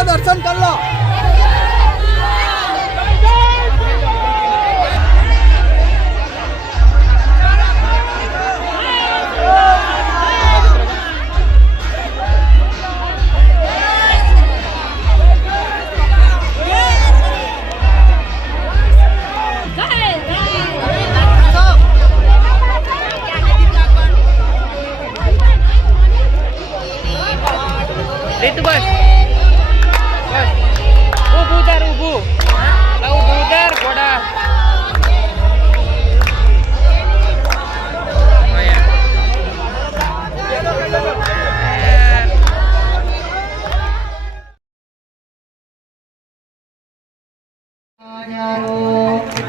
માના દર્શન કરી લો. Itu bos, ubu dar ubu, lau ubu dar koda.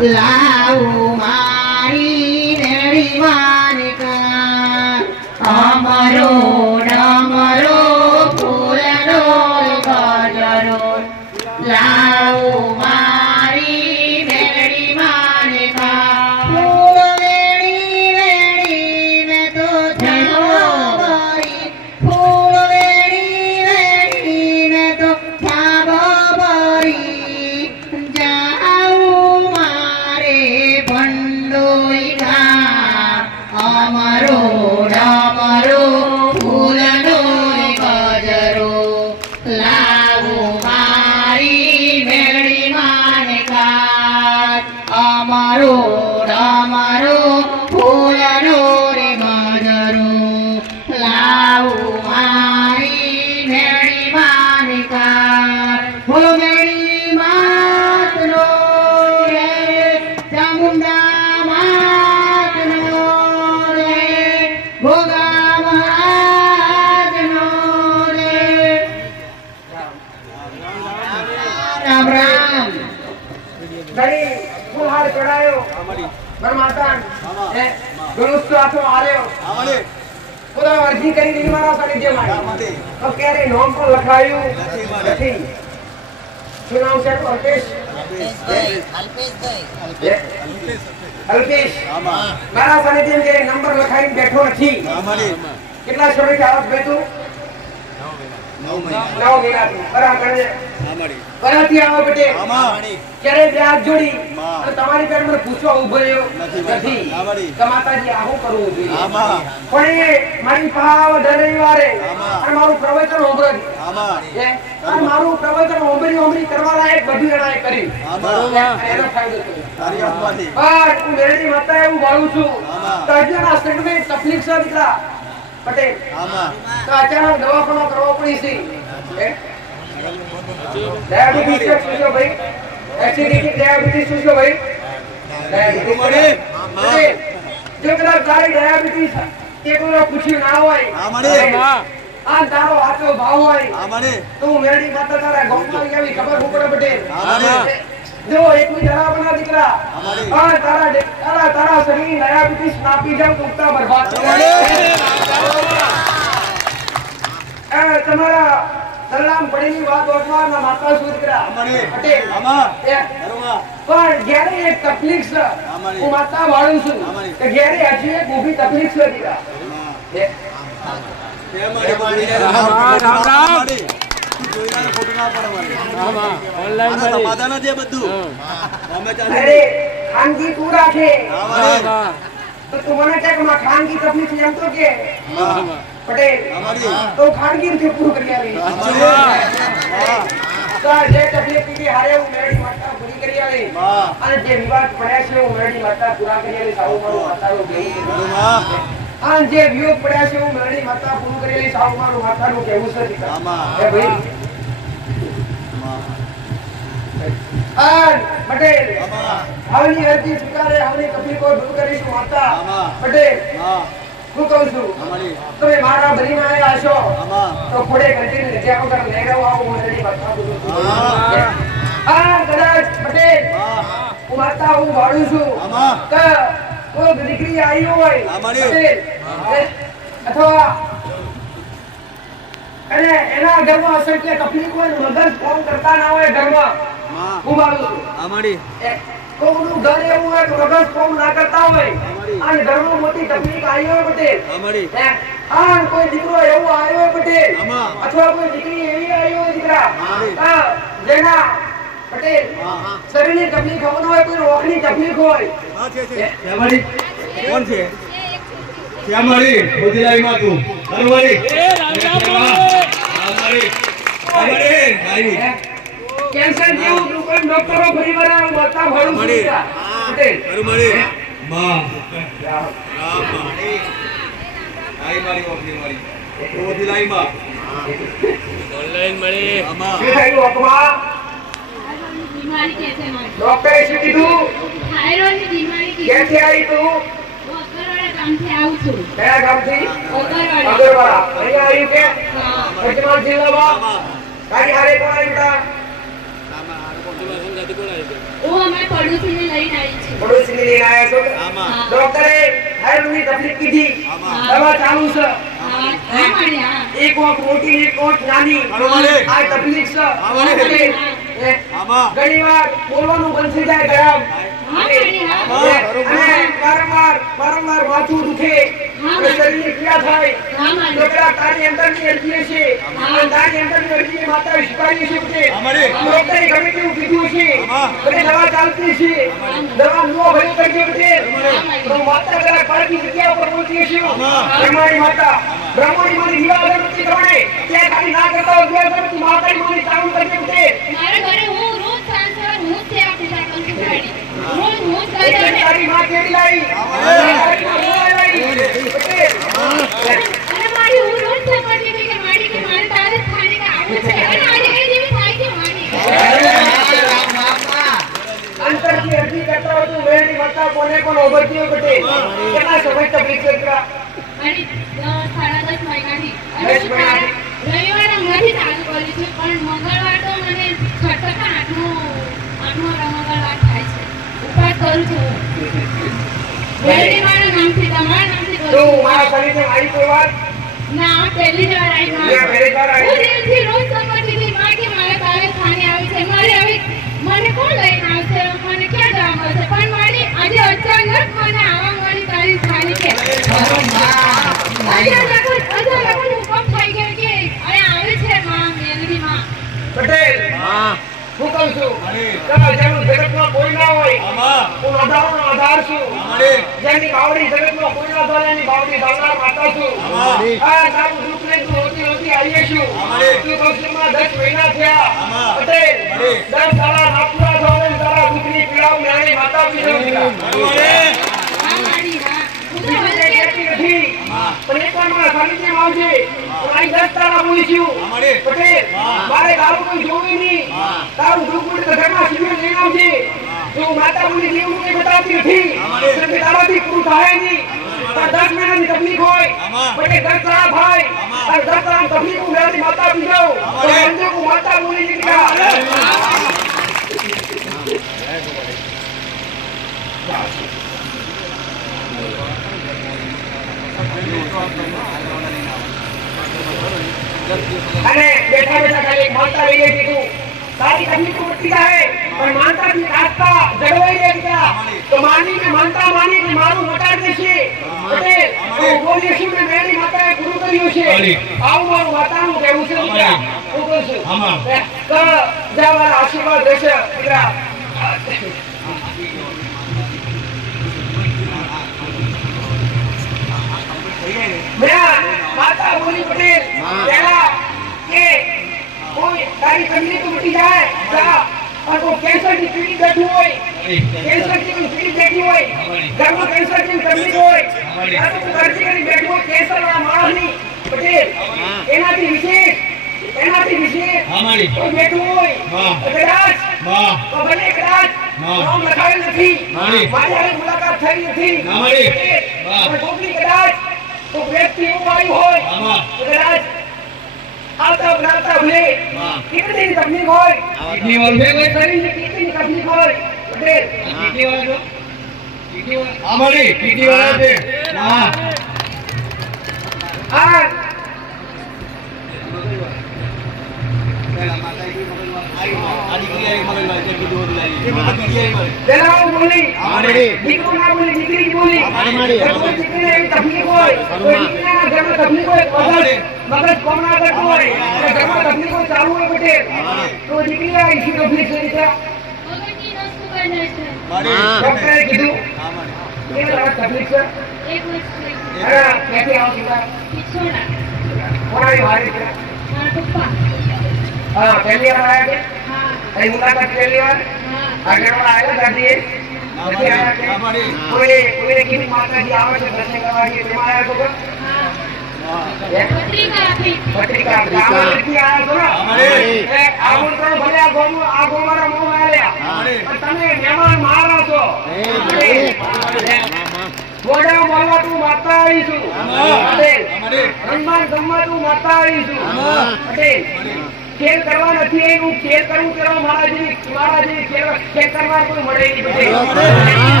Lau mari neri manika amaro damaro lau mari neri manika ફૂલ વેણી વેણી મેં તો છાબો ભરી ફૂલ વેણી વેણી મેં તો છાબો ભરી જાઉં મારે ભંડોઈ ઘા અમરો ડમરો ફૂલનો ગજરો લાવું અમારો અમારો ફૂલનો રે ગજરો લાવું મારી મેળી માનિકા બોલો મેળી માતનો રે ચામુંડા માતનો રે ભોગા મહારાજનો રે રામ રામ ઘણી ફૂલહાર ચડાયો પરમાતાન એ ગણુસ્તો આથો આર્યો પૂરા અરજી કરી દીધી મારા સાનિધ્યમાં તો ક્યારે નામ પણ લખાયું નથી શું નામ છે અલ્પેશ અલ્પેશ મારા સાનિધ્યમાં ક્યારે નંબર લખાઈને બેઠો નથી કેટલા સમયથી આવત બેઠું 9 મહિનાથી બરાબર કરાતી આવો બેટે ક્યારે બ્યાજ જોડી અને તમારી પેર મને પૂછવા ઉભો રહ્યો નથી તો માતાજી આ હું કરવું જોઈએ પણ એ મારી પાવ રવિવારે અને મારું પ્રવચન ઓબરી અને મારું પ્રવચન ઓબરી કરવા લાયક બધું એનાએ કર્યું એનો ફાયદો થયો પણ હું મેરડી માતા એવું બોલું છું તો આજના સેગમેન્ટ તકલીફ છે દીકરા પટેલ તો અચાનક દવાખાનો કરવો પડી છે डायबिटीज से पूछो भाई एसिडिटी डायबिटीज पूछो भाई डायबिटीज जो कदा सारी डायबिटीज के को पूछी ना होय आ तारो आचो भाव होय तू मेरी माता तारा गोपाल केवी खबर उपड़े बटे जो एक भी जरा बना दिकरा आ तारा शरीर डायबिटीज नापी जाम तुमता बर्बाद ए तुम्हारा સલામ પડીની વાત ઓટવાના માતા સુદકરા પટેલ પણ જ્યારે એક તકલીફ છે હું માતા વાળું છું કે જ્યારે હજી એક ઊભી તકલીફ છે દીકરા ખાનગી તું રાખે તો તું મને કે ખાનગી તકલીફ એમ તો કે પટેલ તો ખાનગી રીતે પૂરું કરી આવી તો જે તકલીફ થી હારે હું મેળી માતા પૂરી કરી આવી અને જે વિવાદ પડ્યા છે હું મેળી માતા પૂરા કરી આવી સાવ મારું માતાનું કેવું અને જે વિયોગ પડ્યા છે હું મેળી માતા પૂરું કરી આવી સાવ મારું માતાનું કેવું છે એ ભાઈ પટેલ હવની અરજી સ્વીકારે હવની તકલીફો દૂર કરીશું માતા પટેલ હું કહું છું તમે મારા બલીમાં આવ્યા છો તો થોડે ઘટી રજા વગર લેગાવ આવો મેળી માતા પૂરું કદાચ પટેલ હું માતા હું વાળું છું કે કોઈ દીકરી આવી હોય પટેલ અથવા અને એના ઘરમાં અસંખ્ય તકલીફ હોય મગજ ફોન કરતા ના હોય ઘરમાં હું વાળું છું કોઈનું ઘર એવું હોય કે મગજ કોમ ના કરતા હોય અને ઘરમાં મોટી તકલીફ આવી હોય પટેલ હે? અને કોઈ દીકરો એવો આવ્યો હોય પટેલ અથવા કોઈ દીકરી એવી આવી હોય દીકરા હા, જેના પટેલ શરીરની તકલીફ હોય, કોઈ રોગની તકલીફ હોય કોણ છે શ્યામળી બુદ્ધિલાઈ માં તું હરવાળી કેન્સર જેવું દુકાન ડોક્ટરો ફરી વળા માતા ભરું સુવિધા પટેલ માં આઈ મારી ઓફની મારી બુદ્ધિલાઈ માં ઓનલાઈન મળી શું થયું અકમા बीमारी कैसे मारी ડોક્ટરે શું કીધું थायराइड की बीमारी की ક્યાંથી આવી તું वो अगरवाड़ा गांव से आऊं છું કયા ગામથી अगरवाड़ा અગરવાડા અહીંયા આવ્યું કે हाँ પંચમહાલ જિલ્લામાં તારી હારે કોણ આવ્યું वो हमारे पड़ोसी ने लઈને आई છે પડોશીને લઈને આવ્યા છો કે? આમાં ડોક્ટરે થાઇરોઇડની તકલીફ કીધી દવા ચાલુ છે हाँ हाँ मारी हाँ એક વખત મોટી એક વખત નાની બરોબર. આ તકલીફ છે બરોબર. હે? આમાં ઘણીવાર બોલવાનું બંધ થઈ જાય ગરમ हाँ मारी हाँ અને વારંવાર માથું દુખે અને શરીરની પીડા થાય हाँ मारी ડોક્ટર તારી અંદરની અરજી છે અને તારી અંદરની અરજી માતા સ્વીકારી છે કે અમારે. ડોક્ટરે ગમે તેવું કીધું છે બધી દવા ચાલતી છે દવા નો ભરી કરજો કે તો માતા જરા પાડની જગ્યા ઉપર પહોંચી છે બ્રહ્માણી માતા બ્રહ્માણી માની વિવાદરતી કરણે ત્યાં ખાલી ના કરતા હોય વિવાદરતી માતાની માની ચાલુ કરજો કે મારા ઘરે હું રોજ સાંજ સવાર હું જ સેવા પૂજા કરું છું ગાડી રોજ હું જ એટલે ગાડી તારી માં કેવી લાવી તારી માં મોય લાવી અને મારી હું રોજ સપોર્ટ કે મારી કે મારે તારે જ ખાને કે આવું છે અને આજે એ જેવી થાય કે મારી અંતરથી અરજી કરતા હોય તો મેળની માતા કોને કોણ ઓગળતી હોય બટે કેટલા સમય તકલીફ છે દીકરા અને 10-10 મહિનાથી અને 10 મહિનાથી. રવિવારે હમણાંથી ચાલુ કર્યું છે પણ મંગળવાર તો મને 6 ટકા આઠમો મંગળવાર થાય છે ઉપવાસ કરું છું વેલી મારા નામથી તમારા નામથી કરું તું છું. મારા શરીરને આવી કોઈ વાત ના પહેલી જ વાર આવી મેં પહેલી જ વાર આવી. હું દિલથી રોજ સમજતી હતી માં કે મારે તારે ખાને આવી છે મારે હવે મને કોણ લઈને આવશે મને ક્યાં જવા મળશે પણ મારી આજે અચાનક મને આવા મળી તારી ખાની છે અચાનક હુકમ થઈ ગયો કે અરે આવે છે માં મેલની માં પટેલ હું કહું છું તારા જેવું જગતમાં કોઈ ના હોય હું આધારનો આધાર છું જેની બાવડી જગતમાં કોઈ ના ધરે એની બાવડી ધારનાર માતા છું આ તારું દુઃખ લઈ તું રોતી આવીએ છું તું કૌશલમાં 10 મહિના થયા પટેલ 10 સાલા નાપુરા થવાને તારા દુઃખની પીડાઓ મેળવી માતા પીડો દીકરા હા મારી હા હું તો બીજું હવે કંઈ કહેતી નથી પણ એક વાર મારા સાનિધ્યમાં આવજે હું અહીં 10 તારા બોલી છું પટેલ મારે તારું કોઈ જોવું નહીં તારું દુઃખ પડે તો ઘરમાં શિબિર લઈને આવજે તું માતા બોલી જેવું કંઈ બતાવતી નથી કેમ કે તારાથી પૂરું થાય નહીં તાર 10 મહિનાની તકલીફ હોય પછી 10 તારા થાય તાર 10 તારા તકલીફ હું મેળવી માતા પીજો તો સમજો હું માતા બોલી દીકરા અને બેઠા બેઠા ખાલી એક માનતા લઈ ગઈ તું તારી તકલીફ મટી જાય પણ માનતાથી આસ્થા જળવાઈ રહે દીકરા તો માની કે મારું મટાડ દેશે પટેલ હું બોલ્યો છું કે મેરી માતાએ પૂરું કર્યું છે આવું મારું માતાનું કહેવું છે દીકરા હું કહું છું તો જા મારા આશીર્વાદ રહેશે દીકરા માતા બોલી પટેલ પહેલા કે કોઈ તારી તકલીફ મટી જાય જા અને કોઈ કેન્સરની પીડી બેઠી હોય કેન્સરની કોઈ પીડી બેઠી હોય ઘરમાં કેન્સરની તકલીફ હોય આ તો તું અરજી કરી બેઠો હોય કેન્સરવાળા માણસની પટેલ એનાથી વિશેષ કોઈ બેઠું હોય કદાચ તો ભલે કદાચ નામ લખાવેલ નથી મારી હારે મુલાકાત થઈ નથી પણ કોકની કદાચ તો વ્યક્તિ એવું આવ્યું હોય તો કદાચ આવતા બનાવતા ભલે કેટલી તકલીફ હોય શરીરની કેટલી તકલીફ હોય પટેલ આ પેલા હું બોલી આમડી. દીકરો ના બોલી દીકરી જ બોલી આમડી. કોઈ દીકરીને એવી તકલીફ હોય કોઈ દીકરીના ઘરમાં તકલીફ હોય મગજ કામ ના કરતું હોય અને ઘરમાં તકલીફો ચાલુ હોય પટેલ તો દીકરી આ ઈસુ તકલીફ છે મગજની વસ્તુ બને છે. ડોક્ટરે કીધું એ તકલીફ છે એક વસ્તુ થઈ ગઈ. અરે ક્યાંથી આવો સીધા ખીચોડા. કોણાની વારી છે મારા પપ્પા. હા પહેલી વાર આવ્યા છે હા અહીં મુલાકાત પહેલી વાર હા આગળ આવ્યા દાદીએ નથી આવ્યા છે કોઈને કીધું માતાજી આવે છે દર્શન કરવા કે તેમાં આવ્યા છો કે? હા હે? પત્રિકા આપી. પત્રિકા આમંત્રણથી આવ્યા છો ને? આમંત્રણ. એ આમંત્રણ ભલે આ ગોમારા મોં આવ્યા પણ તમે મહેમાન મારા છો ગોડા મોલા તું માતા આવીશું પટેલ હનુમાન ગમ્મા તું માતા આવીશું પટેલ ખેલ કરવા નથી એનું ખેલ કરવું કરો મારા જેવી ખેલ કરવા કોઈ મળે નહીં પટેલ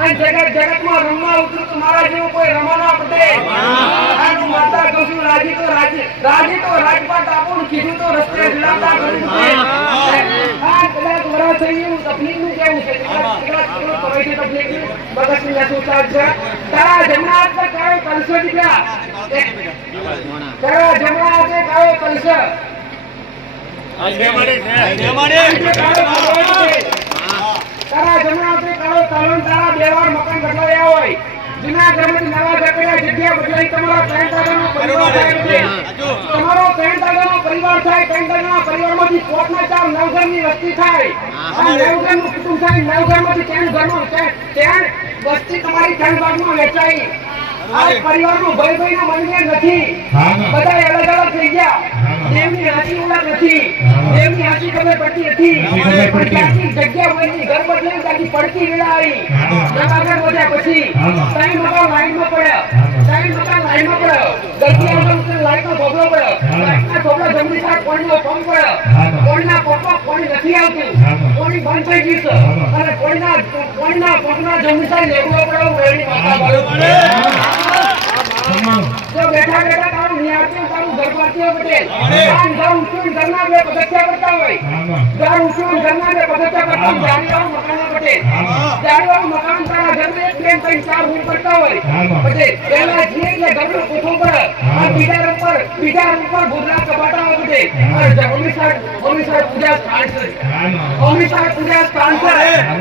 અને જગતમાં રમવા ઉતરું તો મારા જેવું કોઈ રમાના પટેલ આનું માતા કહું છું રાજી તો રાજપાટ આપો ને કીધું તો રસ્તે જલાતા કરું પટેલ આ કદાચ વરા થઈ ગયું તકલીફનું કેવું છે કેટલા કરે છે તકલીફનું બગસની નતું ચાલ છે તારા જમણા હાથમાં કાળો કલસો દીકરા તારા જમણા હાથે કાળો કલસો તારા જમણા હાથે કાળો તાલણ તારા બેવાર મકાન બદલાયા હોય જૂના ઘરમાંથી નવા ઘર કર્યા જગ્યા બદલાઈ તમારા 60 ટકાનો પરિવાર થાય છે તમારો 60 ટકાનો પરિવાર થાય 60 ટકાના પરિવારમાંથી કોટના 4 નવ ઘરની વસ્તી થાય અને નવ ઘરનું કુટુંબ થાય નવ ઘરમાંથી 3 ઘરનું 3 વસ્તી તમારી 3 ભાગમાં વહેંચાઈ આ પરિવારનું ભાઈ નો મંદિર નથી બધા અલગ અલગ થઈ ગયા દેવની હાથી ઓળખ નથી દેવની હાથી ખબર પડતી નથી પણ ત્યાંથી જગ્યા બની ઘર બદલાઈ ત્યાંથી પડતી વેળા આવી નવાગર વધ્યા પછી ત્રણ મકાન લાઈનમાં પડ્યા ગલતી આવતા લાઈટનો થોબલો પડ્યો લાઈટના થોબલા જમણી સાઈડ કોણીનો પંપ પડ્યો કોણીના પંપમાં કોણી નથી આવતું કોણી બંધ થઈ ગઈ છે અને કોણીના પંપના જમણી સાઈડ લેગડો પડ્યો વેળની માતા પડ્યો જો બેઠા તારું નિયાતું તારું ઘર પાછો પટેલ ઘર ઉઠું ઘરના બે પગથિયા કરતા હોય ઘર ઉઠું ઘરના બે પગથિયા કરતા જાળીવાળું મકાન પટેલ જાળીવાળું મકાન તારા ઘરમાં એક બેન ત્રણ ચાર રૂમ કરતા હોય પટેલ પહેલા જે એટલે ઘરનો કોઠો પર આ બીજા રૂમ પર ભૂતના કબાટા હોય પટેલ અને ઓમિસાર પૂજા સ્થાન છે ઓમિસાર પૂજા સ્થાન છે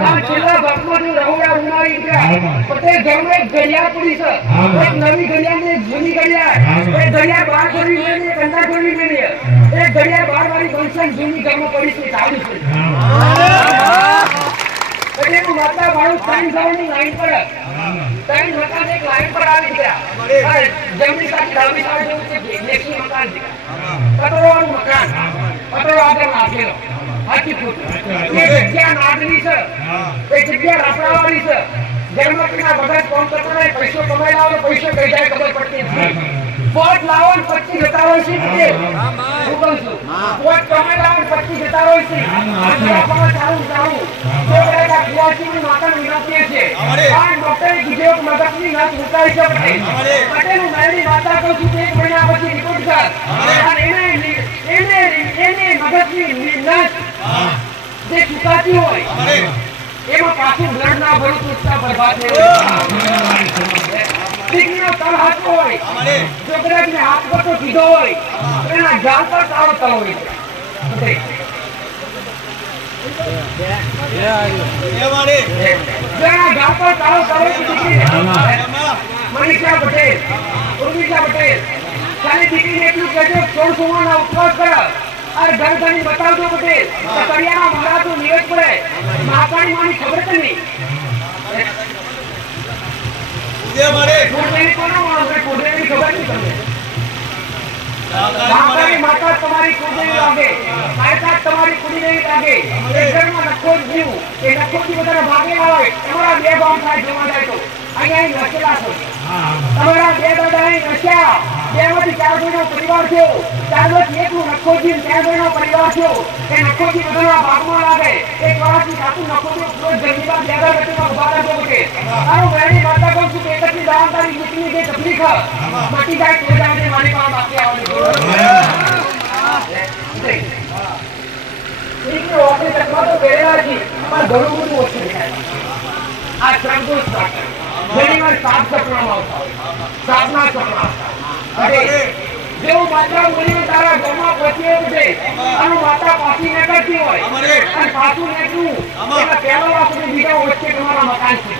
આ છેલ્લા ભાગમાં જો રહોડા ઉનાળી ગયા પટેલ ઘરમાં એક ઘડિયાળ પડી છે એક નવી ઘડિયાળ ને એક જૂની ઘડિયાળ એક ઘડિયાળ 12 જોડી લેની એક 15 જોડી લેની એક ઘડિયાળ 12 વાળી બનશે જૂની ઘરમાં પડી છે ચાલુ છે એટલે એનું માતા વાળું 3 ઝાડની લાઈન પર 3 મકાન એક લાઈન પર આવી ગયા જમણી સાઈડ ડાબી સાઈડ જેવું છે દેશી મકાન છે કટોળાનું મકાન કટોળો આગળ નાખેલો હાથી ફૂટ એ જગ્યા નાગની છે એ જગ્યા રાપડાવાળી છે જેમાં પેલા બધા કામ કરતા હોય પૈસો કમાઈ લાવો પૈસો કઈ જાય ખબર પડતી નથી પોટ લાવો ને 25 જતા હોય છે કે હું કહું છું પોટ કમાઈ લાવો ને 25 જતા હોય છે આ ચાલુ તો બધા કુવાસીની માતા વિનંતી છે આ ડોક્ટરે કીધું કે મગજની નસ ઉતારી છે પટેલ હું મારી માતા કહું છું કે 1 મહિના પછી રિપોર્ટ કર અને એને મગજની નસ જે ચુકાતી હોય એમાં પાછું બ્લડ ના ભરું તૂટતા બરબાદ દીકરીનો તળ હાથ હોય જો કદાચ ને હાથ પટ્ટો કીધો હોય એના જાન પર કાળો તળ હોય જાન પર કાળો તળ હોય મનીષા પટેલ ઉર્મિશા પટેલ ખાલી દીકરીને એટલું કહેજો 16 સોમવારના ઉપવાસ કરો અરે ઘર ઘરની બતાવજો પટેલ કરિયાના મહારાજ નું નિવેદ પડે મહાકાળી માની ખબર છે નહીં કોડેની કોનો આપણે કોડેની ખબર નહીં તમને મહાકાળી માતા તમારી કોડેની લાગે માતા તમારી કોડેની લાગે એ ઘરમાં નખો જ જીવ એ નખો થી બધાને ભાગે આવે તમારા બે બામ થાય જોવા જાય તો અહીંયા નચેલા છો તમારા બે દાદા અહીં નચ્યા બેમાંથી 4 ભાઈનો પરિવાર થયો 4 માંથી એકનું નખોજી 4 ભાઈનો પરિવાર થયો એ નખોજી બધાના ભાગમાં લાગે એક વાળાથી સાચું નખોજી રોજ જમીનમાં બેડા બેઠીમાં ઉભા રાખો કે આવું વેણી માતા કહું છું કે એકની દાવાદારી નીકળી ગઈ તકલીફ માટી જાય તો જાય મારી પાસે બાકી આવવાની દીકરો આપણે તકમાં તો બેડા હતી પણ ઘણું બધું ઓછું થાય આ શ્રમદોષ ડોક્ટર ઘણીવાર સાપ સપનામાં આવતા હોય, સાપના સપના આવતા હોય. અરે જેવું માતા બોલીને તારા ઘરમાં પહોંચીએ છે અને માતા પાછી નીકળતી હોય અને પાછું નીકળવું એટલે પહેલો આપણે બીજા વચ્ચે તમારા મકાન છે.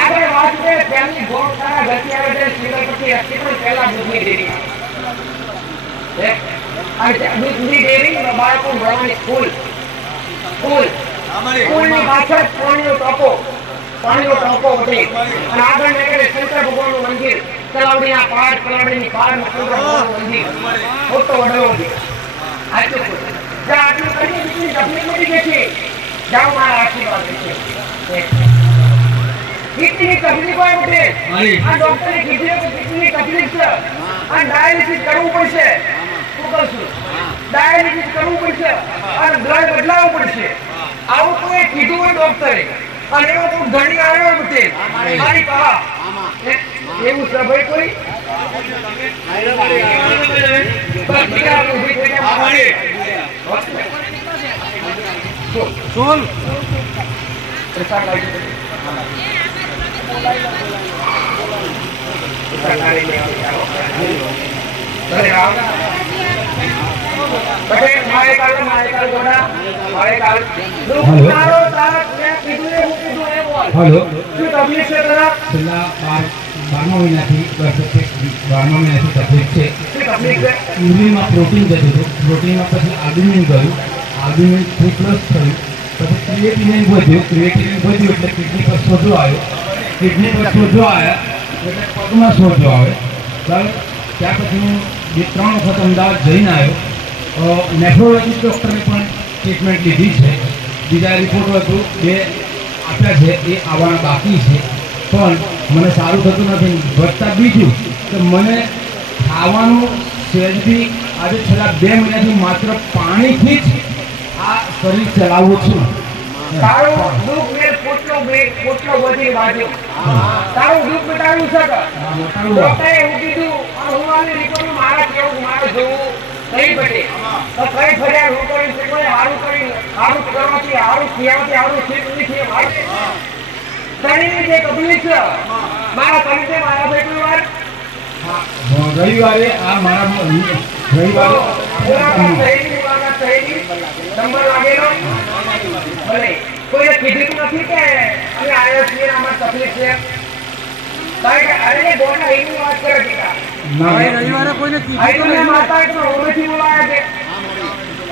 આગળ વાત છે પહેલી ગોળ તારા ઘરથી આવે છે શ્રીલંકાથી હોસ્પિટલ પહેલા દૂધની ડેરી અને દૂધની ડેરી બાળકો ભણવાની સ્કૂલ સ્કૂલની પાછળ પાણીનો ટોપો વટે અને આગળ નીકળે શંકર ભગવાનનું મંદિર, તલાવડીના પાઠ, તલાવડીની પાર શંકર ભગવાનનું મંદિર મોટો વડલો છે. આટલું જ્યાં આટલું કરી બીજી તકલીફ મળી ગઈ છે, જાઓ મારા આશીર્વાદ છે. કિડનીની તકલીફ હોય વટે આ ડોક્ટરે કીધું કે કિડનીની તકલીફ છે અને ડાયાલિસિસ કરવું પડશે. શું કરશું? ડાયાલિસિસ કરવું પડશે અને બ્લડ બદલાવવું પડશે. આવું કોઈ કીધું હોય ડોક્ટરે અને એમાં તો ઘણી આવ્યો વટે મારી પા એવું છે ભાઈ કોઈ સોલ હેલો શું તકલીફ છે તને? છેલ્લા 12મા મહિનાથી તકલીફ છે. શું તકલીફ છે? યુરિનમાં પ્રોટીન જતું હતું, પ્રોટીનમાં પછી આલ્બુમિન ગયું, આલ્બુમિન 3+ થયું, પછી ક્રિએટિનિન વધ્યું એટલે કિડની પર સોજો આવ્યો, કિડની પર સોજો આવ્યા એટલે પગમાં સોજો આવે. બરાબર, ત્યાર પછી હું 2-3 વખત અમદાવાદ જઈને આવ્યો, નેફ્રોલોજીસ્ટ ડૉક્ટરને પણ ટ્રીટમેન્ટ લીધી છે, બીજા રિપોર્ટ હતું 2 આપ્યા છે, એ આવવાના બાકી છે, પણ મને સારું થતું નથી. વધતા બીજું કે મને ખાવાનું સહેજ બી આજે છેલ્લા 2 મહિનાથી માત્ર પાણીથી જ આ શરીર ચલાવું છું. તારું દુઃખ ને પોટલો બધી બાજુ તારું દુઃખ બતાવ્યું છે કે ડોક્ટરે એવું કીધું અને હું આની રિપોર્ટમાં મારા કેવું મારે જોવું નહીં પડે તો કઈ ફર્યા હું કરી શકો સારું કરવાથી સારું ખીયાવાથી સારું શીખ નથી શરીરની જે તકલીફ છે મારા તરીકે મારા ભાઈ વાર રવિવારે આ મારા રવિવારે નંબર લાગેલો ભલે કોઈએ કીધું નથી કે અમે આવ્યા છીએ આમાં તકલીફ છે કારણ કે અરે બોલા એની વાત કરે છે રવિવારે કોઈને કીધું મેં માતા હોમેથી બોલાયા છે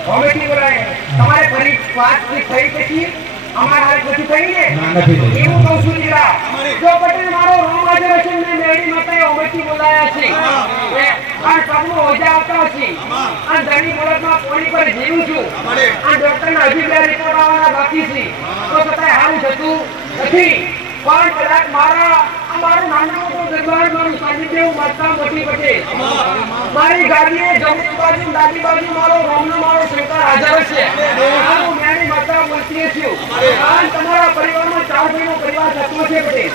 હોમેથી બોલાયા તમારે ફરી વાત થઈ પછી અમારા હાલ પછી થઈ ને એવું કહું છું દીકરા જો પટેલ મારો રોમ આજે વચ્ચે મેં મેળી માતાએ હોમેથી બોલાયા છે આ પગમાં ઓજા આવતા છે આ ધણી મોડમાં પોણી પર જીવું છું આ ડોક્ટરના અભિપ્રાય રિપોર્ટ આવવાના બાકી છે તો છતાંય હાલ થતું નથી પણ કદાચ મારું નાનું મોટું દરબાર મારું સાનિધ્ય હું માતા મોટી પટેલ મારી ગાડીએ જમણી બાજુ ડાબી બાજુ મારો રોમનો મારો શંકર હાજર છે હું મેની માતા બોલતી છું અને તમારા પરિવારમાં 4 ભાઈનો પરિવાર થતો છે પટેલ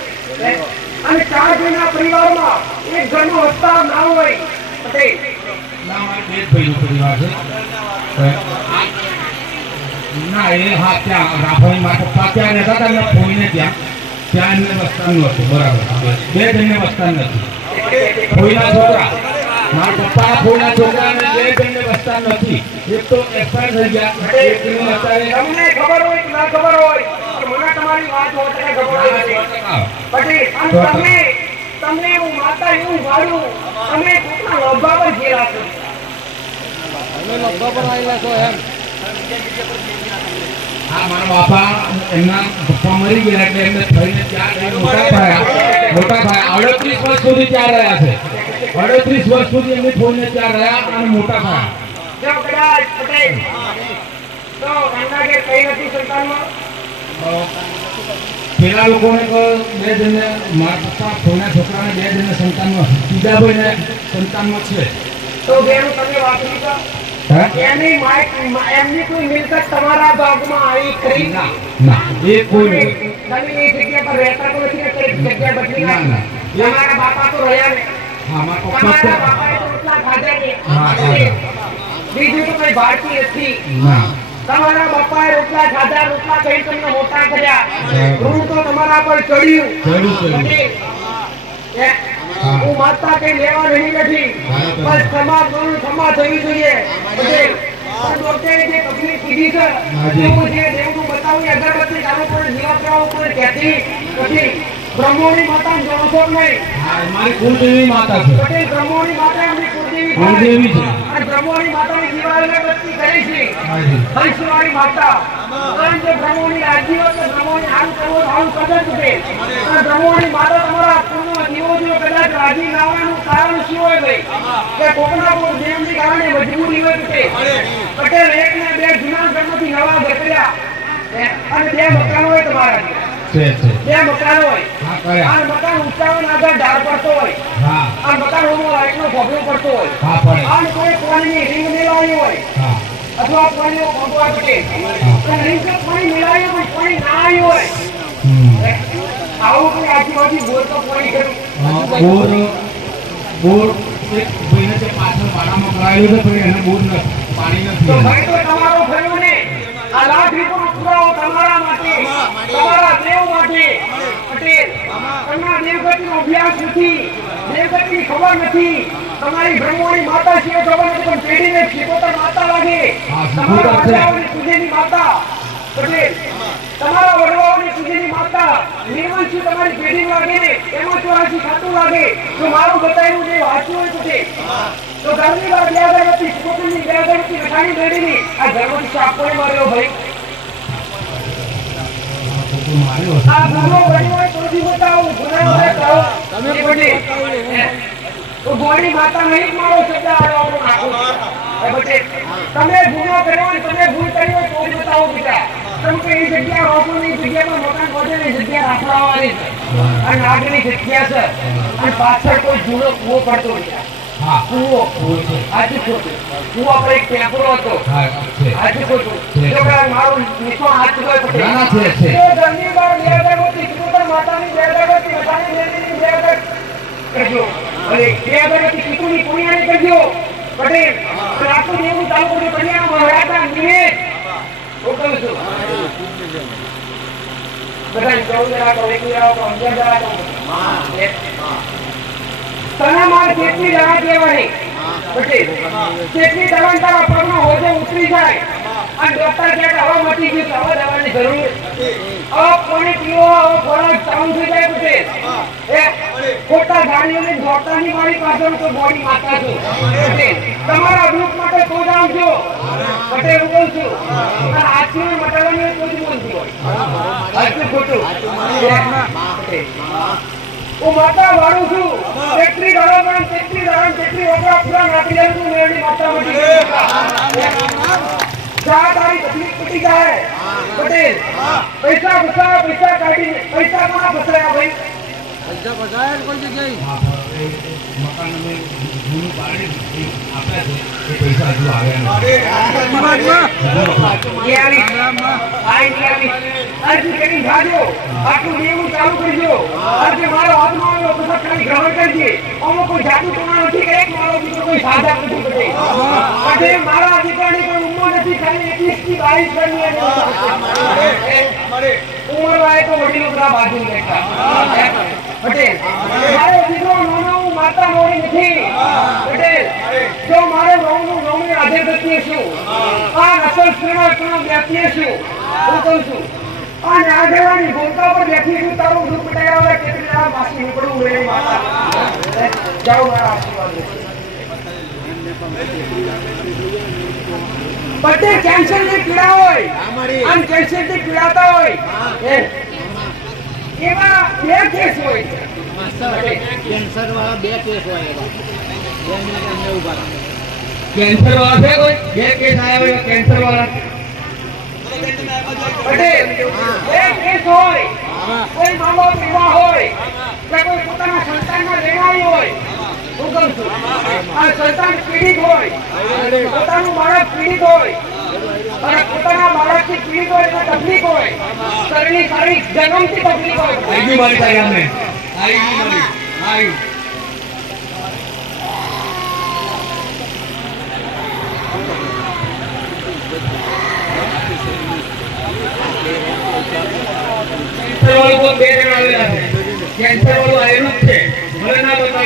અને 4 ભાઈના પરિવારમાં એક ઘરનો હસ્તા ના હોય પટેલ ના મારે 2 ભાઈનો પરિવાર છે. ના એ હા ત્યાં રાફાણી માં પપ્પા ત્યાં રહેતા હતા ને ફોઈને ત્યાં એમને વસ્તાનું હતું. બરાબર, 2 જણને વસ્તાન નથી. ફોઈના છોકરા મારા પપ્પાના ફોઈના છોકરાને 2 જણને વસ્તાન નથી. એક તો એક્સપાયર થઈ ગયા, એક જણને અત્યારે તમને ખબર હોય કે ના ખબર હોય કે મને તમારી વાત હોતે ખબર હોય પટેલ અને તમને હું માતા એવું વાળું તમે કોકના લોભા પર ગયેલા છો અમે લગભગ પર આવેલા છો એમ. હા, મારા બાપા એમના પપ્પા મરી ગયા એટલે એમને થઈને ત્યાં મોટા થયા. 38 વર્ષ સુધી ત્યાં રહ્યા છે. 38 વર્ષ સુધી એમની ફોઈને ત્યાં રહ્યા અને મોટા થયા. જો કદાચ પટેલ તો ગંગાજળ કઈ નથી સંતાનમાં પેલા લોકોને 2 જણને મારા પપ્પા ફોઈના છોકરાને 2 જણને સંતાનમાં, ત્રીજા ભાઈને સંતાનમાં છે. તો બેનું તમે વાપરી તો એમની કોઈ મિલકત તમારા ભાગમાં આવી ખરી ના ના, એ કોઈ નહીં. તમે એ જગ્યા પર રહેતા તો નથી ને કઈ જગ્યા બદલી ના, ના. તમારા બાપા તો રહ્યા ને હા, મારા પપ્પા તમારા તો બાપાએ તો એટલા ખાધા ને હા, ખાધા. બીજું તો કઈ ભારતી નથી ના. તમારા બાપાએ રોટલા ખાધા, રોટલા ખાઈ તમને મોટા કર્યા. ઋણ તો તમારા પર ચડ્યું. હું માતા કઈ લેવા નહીં નથી, બસ ક્ષમા કરું, ક્ષમા થવી જોઈએ. પણ ડોક્ટરે જે તકલીફ કીધી છે, એવું જે દેવનું બતાવ્યું, અગરબત્તી ચાલુ પણ જીવાત્રાઓ પણ કહેતી નથી. બ્રહ્મોની માતા જાણો છો નહીં? મારી કુળદેવી માતા છે. પટેલ બ્રહ્મોની માતા એમની કુળદેવી કુળદેવી છે. અને બ્રહ્મોની માતાની દિવાળી અગરબત્તી કરી છે. હંસવાળી માતા કારણ કે બ્રહ્મોની રાજી હોય તો બ્રહ્મોની હાલ કરવો હાલ કદર છે. અને બ્રહ્મોની માતા તમારા પૂર્ણ જીવો જો કદાચ રાજી ના હોવાનું કારણ શું હોય ભાઈ? કે કોકના કોઈ દેવની કારણે મજબૂરી હોય પટેલ એક ને બે જૂના ઘરમાંથી નવા ઘર કર્યા અને બે મકાનો હોય તમારા છે બે મકાનો હોય. હા કયા? આ મકાન ઊંચામાં આગળ ઢાળ પડતો હોય. હા આ મકાન ઉપર લાઈટનો ભોગવો પડતો હોય. હા પડે. અને કોઈ પાણીની રીંગ મેળવી હોય હા અથવા પાણીનો ભોગવા પડે અને રીંગ પાણી મેળવી હોય પાણી ના આવ્યું હોય. આવું કોઈ આજુબાજુ બોર તો પાણી કર્યું બોર એક ભાઈને જે પાછળ વાડામાં કરાયેલું છે પણ એને બોર નથી, પાણી તો નથી. ભાઈ તો તમારો થયું ને આ લાખ રૂપિયાનો પુરાવો તમારા માટે, તમારા દેવ માટે. પટેલ તમારા દેવગતિનો અભ્યાસ નથી, દેવગતિની ખબર નથી. તમારી બ્રહ્મોની માતા છે ખબર નથી પણ પેઢીને શિકોતર માતા લાગે. તમારા વડવાઓની પૂજ્યની માતા. પટેલ તમારા વડવાઓની પૂજ્યની માતા નિર્વંશી તમારી પેઢી લાગે ને એમાં ચોરાશી ખાતું લાગે. તો મારું બતાવ્યું જે વાંચ્યું હોય તો ઘરની બહાર બે અગરબત્તી શિકોતરની બે અગરબત્તી નખાણી મેળવી આ ઘરમાંથી સાફ કોને માર્યો ભાઈ? આ ગુનો બન્યો હોય તો જ બતાવો, ગુનો હોય તો તમે પટેલ તો ગોળી માતા નહીં મારો શબ્દ આડો નાખો. પટેલ તમે ગુનો કર્યો હોય, તમે ભૂલ કરી હોય તો જ બતાવો બેટા. તમે કે એ જગ્યા રોકો નહીં, જગ્યામાં મકાન પહોંચે ને જગ્યા રાખવાવાની છે અને આગળની જગ્યા છે અને પાછળ કોઈ જૂનો કૂવો પડતો બેટા. હા કૂવો છે. આજે ખોટું કૂવો પર એક ટેકરો હતો. હા છે. આજે ખોટું જો કે મારું નિશાન હાથ ગયો પટેલ. ના, ના, છે. તો ઘરની બહાર બે અગરબત્તી શિકોતર માતાની બે અગરબત્તી મતાની મેળવીની બે અગરબત્તી કરજો. અને બે અગરબત્તી શીકુની પુણ્યાની કરજો. પટેલ આખું દેવું ચાલુ કરજો. કન્યા મહારાજના નિવેદ હું કહું છું બધા 14 રાખો, 21 રાખો, 11 રાખો. તને માર કેટલી દવા દેવાની પટેલ? કેટલી દવા તારા પગનો હોજો ઉતરી જાય અને ડોક્ટર કહે કે હવે મટી ગયું, હવે દવાની જરૂર નથી. હવે પાણી પીવો, હવે ખોરાક ચાલુ થઈ જાય પટેલ. એ ખોટા ગાડીઓને ડોક્ટરની મારી પાછળ તો બોડી માતા છું. પટેલ તમારા દુઃખ માટે તો જાણજો. પટેલ હું કહું છું અને આજથી મટાડવાની કોઈ જ બોલતી હોય આજથી ખોટું. પટેલ હું માતા વાળું છું. તેટલી ધરાવણ તેટલી ધરાવણ તેટલી વગરા પૂરા નાખી દઉં છું. મેળવી માતા મટી જા તારી તકલીફ પટી જાય. પટેલ પૈસા બચાવ, પૈસા કાઢી, પૈસા કોના બચાવ્યા ભાઈ? મકાન અમે જૂનું પાડી આપ્યા છે એ પૈસા હજુ આવ્યા નથી. આજથી કરી જાજો, આટલું દેવું ચાલુ કરજો. આજે મારો હાથમાં આવ્યો તો ખાલી ગ્રહણ કરજે. અમુક કોઈ જાદુ ટોણા નથી કે એક મારો દીકરો કોઈ સાજા નથી પડે. આજે મારા દીકરાની કોઈ ઉંમર નથી, ખાલી 21 થી 22 વર્ષની ઉંમર વાળે તો વડીલો બધા બાજુ બેઠા. પટેલ મારો દીકરો નાનો, હું માતા મોડી નથી. પટેલ જો મારે રોમની આધે ગતિએ છું, આ નસલ શ્રેણા બેઠીએ છું. હું કહું છું અને આગળની ભૂમિકા પર બેઠી છું. તારું દુઃખ પટાયા કેટલી વાર માસી નીકળવું રે માતા. જાઓ મારા આશીર્વાદ લેજો. બધે કેન્સર ની પીડા હોય અને કેન્સર થી પીડાતા હોય એવા બે કેસ હોય. કેન્સર વાળા બે કેસ હોય એવા કેન્સર વાળા છે કોઈ? બે કેસ આવ્યા હોય કેન્સર વાળા. પટેલ બે કેસ હોય. કોઈ મામલો પીવા હોય કે કોઈ પોતાના સંતાનમાં લેવાઈ હોય. હું કહું છું આ સંતાન પીડિત હોય, પોતાનું બાળક પીડિત હોય અને પોતાના બાળકથી પીડિત હોય એટલે તકલીફ હોય. શરીરની સારી જન્મથી તકલીફ હોય. આવી ગઈ મારી તારી અમને. આવી ગઈ મારી. આવી.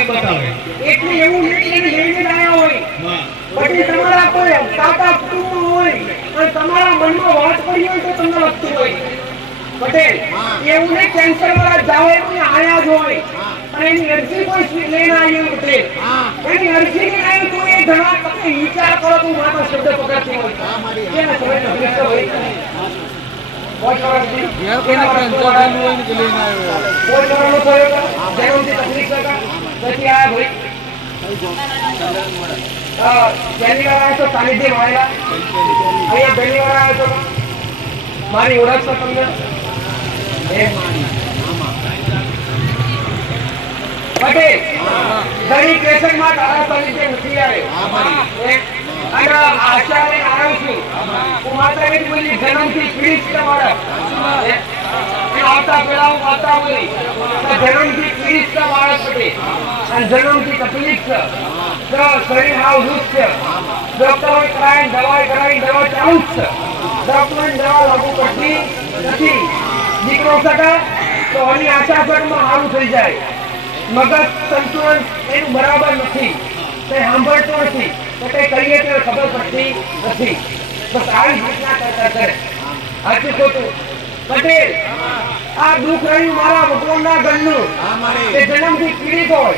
ભાગ બતાવે. એટલે એવું નહીં કે લઈને આવ્યા હોય હા. પછી તમારા કોઈ કાકા કુટુંબ હોય અને તમારા મનમાં વાત પડી હોય તો તમને લગતું હોય પટેલ એવું નહીં કેન્સર વાળા જાવ એવું આયા જ હોય અને એની અરજી કોઈ લઈને આવ્યું પટેલ એની અરજી લઈને આવ્યું તો એ ઘણા તમે વિચાર કરો તો માતા શબ્દ પકડતી હોય કેના સમય તકલીફ તો હોય કોઈ વર્ષથી કેના વર્ષથી કોઈ કરવાનો થયો તો જન્મથી તકલીફ હતા પછી આ ભાઈ પહેલી વાર આવ્યો તો સાનિધ્યમાં આવેલા અહીંયા પહેલી વાર આવ્યો તો મારી ઓળખ છે તમને પટેલ ઘણી પેશન્ટમાં તારા સાનિધ્ય નથી આવ્યો અને આશા લઈને આવ્યો છું હું માતાજી બોલી જન્મથી પીડિત છે મારા આવતા પેલા હું માતા બોલી જન્મથી પીડિત છે મારા પટેલ અને જન્મથી તકલીફ છે જો શરીર હાવ લૂઝ છે ડોક્ટરોએ કરાવી દવા ચાલુ જ છે ડોક્ટરોની દવા લાગુ પડતી નથી દીકરો સકા તો આની આશા પેટમાં સારું થઈ જાય મગજ સંતુલન એનું બરાબર નથી તે સાંભળતો નથી તો કઈ કરીએ તો ખબર પડતી નથી બસ આવી રીતના કરતા કરે સાચું ખોટું પટેલ આ દુઃખ રહ્યું મારા ભગવાનના ઘરનું તે જન્મથી પીડિત હોય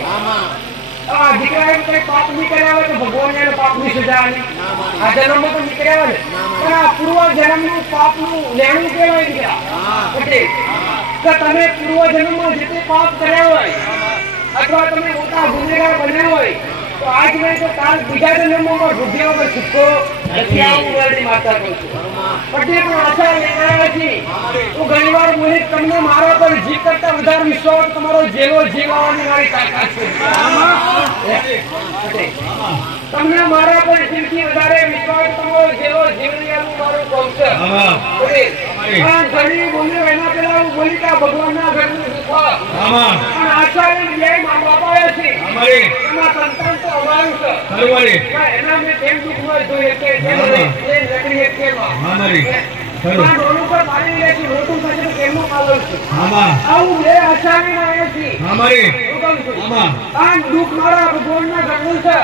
આ દીકરાએ કઈ પાપ નહીં કર્યા હોય તો ભગવાન એને પાપની સજા આલી આ જન્મમાં તો નીકળ્યા હોય પણ આ પૂર્વ જન્મનું પાપનું લેણું કહેવાય દીકરા પટેલ કે તમે પૂર્વ જન્મમાં જેટલું પાપ કર્યા હોય અથવા તમે મોટા ગુનેગાર બન્યા હોય તો આજ નહીં તો કાલ બીજા જન્મમાં વૃદ્ધિઓ પર છૂટકો નથી આવું મારી માતા કહું છું પટેલ પણ આશા લેનારા છે હું ઘણી વાર બોલી તમને મારા પર જીત કરતા વધારે વિશ્વાસ તમારો જેવો જીવવાની મારી તાકાત છે તમને મારા પર જીવથી વધારે વિશ્વાસ તમારો જેવો જીવવાનું મારું કહું છે ઘણી બોલ્યો એના પેલા હું બોલી કે ભગવાનના ઘરનું સુખ પણ આશા બે મા બાપ આવ્યા છે એમાં સંતાન તો અમારું છે એના મેં કેમ દુઃખ હોય જોઈએ કે લકડી એક કેમાં રોડ ઉપર મારી લે છે રોટું પછી કેમનું પાલન છે આવું બે આશાની આવ્યા છે આ દુઃખ મારા ભગવાનના ઘરનું છે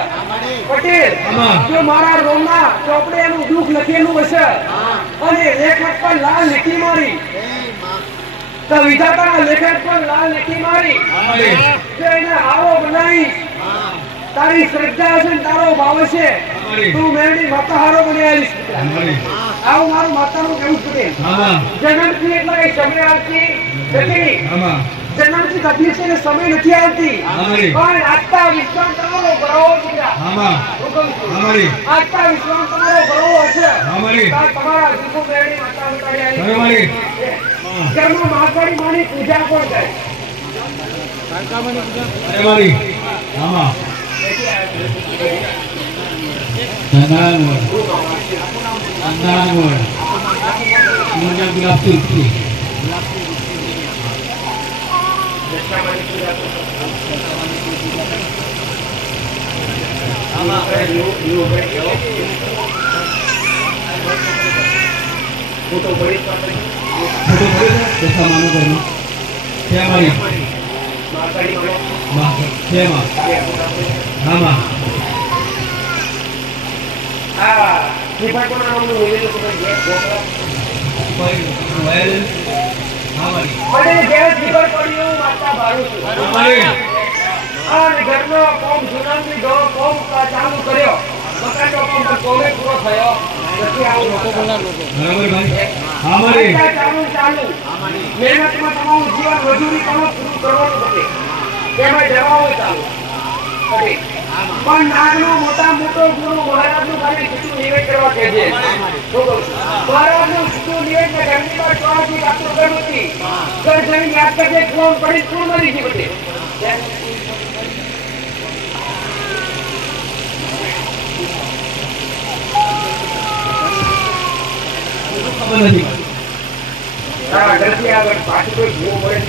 પટેલ જો મારા રોમના ચોપડે એનું દુઃખ લખેલું હશે અને લેખક પર લાલ લીટી મારી તો વિધાતાના લેખક પર લાલ લીટી મારી જો એને આવો બનાવી તારી શ્રદ્ધા છે ને તારો ભાવ છે તું મેળવી માતા હારો બની આવીશ આવું મારું માતાનું કેવું છે જન્મથી એટલે એ સમય આવતી નથી જન્મથી તકલીફ છે સમય નથી આવતી પણ આત્મા વિશ્વાસ તમારો ભરાવો છે આત્મા વિશ્વાસ તમારો ભરાવો હશે તમારા દુઃખો મેળવી માતા ઉતારી આવી ઘરમાં મહાકાળી માની પૂજા કોણ કરે ઘરનો કોમ સુનામની દો કોમ ચાલુ કર્યો મકાનો કોમ કોમે પૂરો થયો પછી આવું લોકો ચાલુ મહેનતમાં તમારું જીવન મજૂરી કરો પૂરું કરવાનું પડે તેમાં જવાઓ ચાલુ પણ નાગનો મોટા મોટો ગુરુ મહારાજનું ખાલી છૂટું નિવેદ કરવા કહેજે મહારાજનું છૂટું નિવેદ ને ઘરની પર ચોરાથી આપતું કર્યું હતી ઘર જઈને યાદ કરજે કોણ પડી કોણ મરી ગઈ બધે ખબર નથી ઘરથી આગળ પાછું કોઈ જુઓ મળે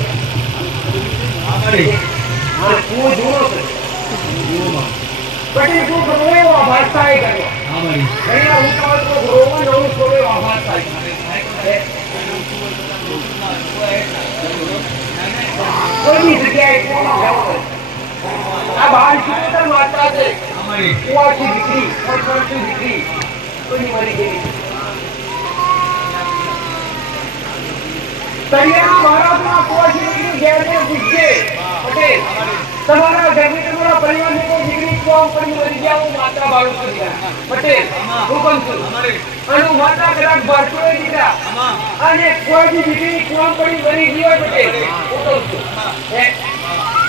કુવો જુઓ પછી તું રોયો આભાર થાય કર્યો ઘણી વાર ઉતાવળ તો રોવા નવું છોડ્યો આભાર થાય કોઈ જગ્યાએ કોણ આ સુંદર માતા છે અમારી કુવાસી દીકરી પરસરસી દીકરી કોની મરી ગઈ તૈયાર મહારાજના કુવાસી દીકરી ઘેરને પૂછજે પટેલ તમારા ઘરની તમારા પરિવારની કોઈ દીકરી કોમ કરી મરી ગયા હું માતા બાળું કરી ગયા પટેલ હુકમ છું અને માતા કદાચ ભારતીય દીકરા અને કોઈ દીકરી કોમ કરી મરી ગઈ હોય પટેલ હુકમ છું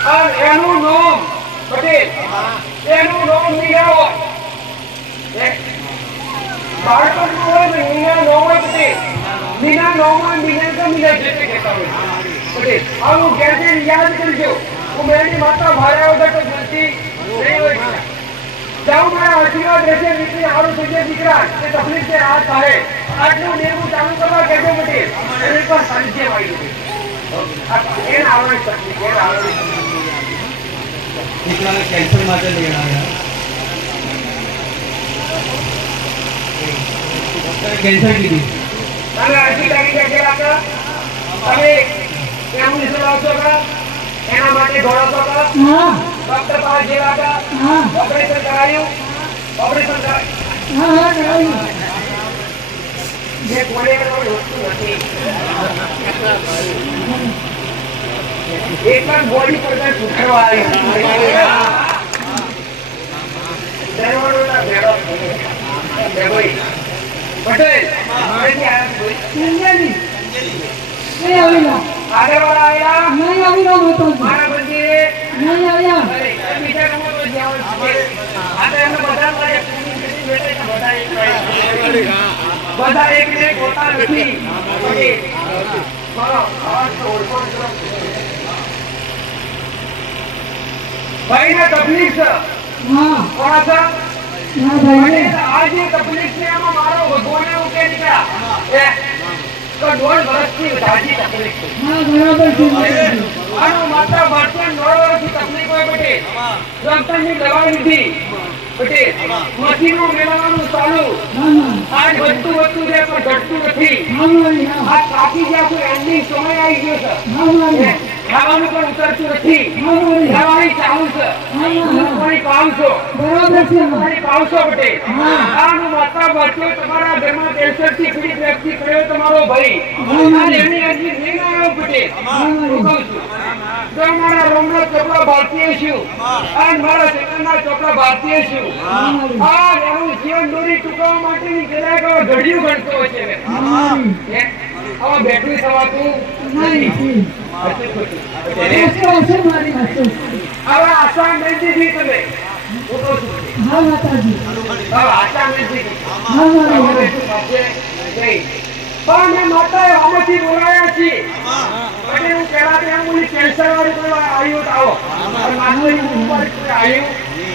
અને એનું નામ પટેલ એનું નામ મીરા હોય બાળકનું હોય ને મીના નો હોય પટેલ મીના નો હોય મીના તો મીના જેતે કહેતા હોય પટેલ આવું ઘેરને યાદ કરજો હું મેરી માતા ભારે વગર તો જલ્દી નહીં હોય જાઉં મારા આશીર્વાદ રહેશે દીકરી આવું થઈ જાય દીકરા તે તકલીફ છે આ થાય આટલું નેવું ચાલુ કરવા કહેજો પટેલ એની પર સાનિધ્ય આવી ગયું એને આવડે તકલીફ એને આવડે દીકરાને કેન્સર માટે લઈ આવ્યા ડોક્ટરે કેન્સર કીધું તમે અરજી કરી કે આપો તમે એમ્બ્યુલન્સ લાવશો કે એના માટે દોડો છો કે ડોક્ટર પાસે જેવા કે ઓપરેશન કરાયું જે કોને કોઈ વસ્તુ નથી એક પણ બોડી પર કઈ સુધારવા આવી પટેલ આગળ વાળા આવ્યા મારા બંદીએ બીજા નંબર જાવ આ તો એમને બધા એક ને હોતા નથી ભાઈ ને તકલીફ છે કોણ છે આ જે તકલીફ છે એમાં મારો ભગવાને ઉકેલ નીકળ્યા તો 1.5 વર્ષથી તાજી તકલીફ છે આનો માતા ભારતીય 9 વર્ષથી તકલીફ હોય બેટે ડોક્ટરની દવા લીધી બેટે મશીનો મેળવવાનું ચાલુ આજ વધતું જાય પણ ઘટતું નથી આ કાપી ગયા તો એન્ડિંગ સમય આવી ગયો છે ખાવાનું પણ ઉતરતું નથી દવાની ચાલુ છે પાણી પાવશો પાણી પાવશો બેટે આનું માતા ભારતીય તમારા ઘરમાં કેન્સર થી પીડિત વ્યક્તિ કયો તમારો ભાઈ અને એની અરજી લઈને આવ્યો બેટે તો મારા રોમના ચોપડા ભારતીય છું અને મારા ચેતનના ચોપડા ભારતીય છું આ એનું જીવન દોરી ટૂંકાવવા માટેની કેટલાક ઘડીઓ ગણતો હોય છે હવે બેટરી થવાતું નથી હવે આશા નહીં દીધી તમે હવે આશા નહીં દીધી પણ મેં માતા આમાંથી બોલાયા છીએ અને હું પહેલા ત્યાં બોલી કેન્સર વાળું કોઈ આવ્યું તો આવો અને માથું આવ્યું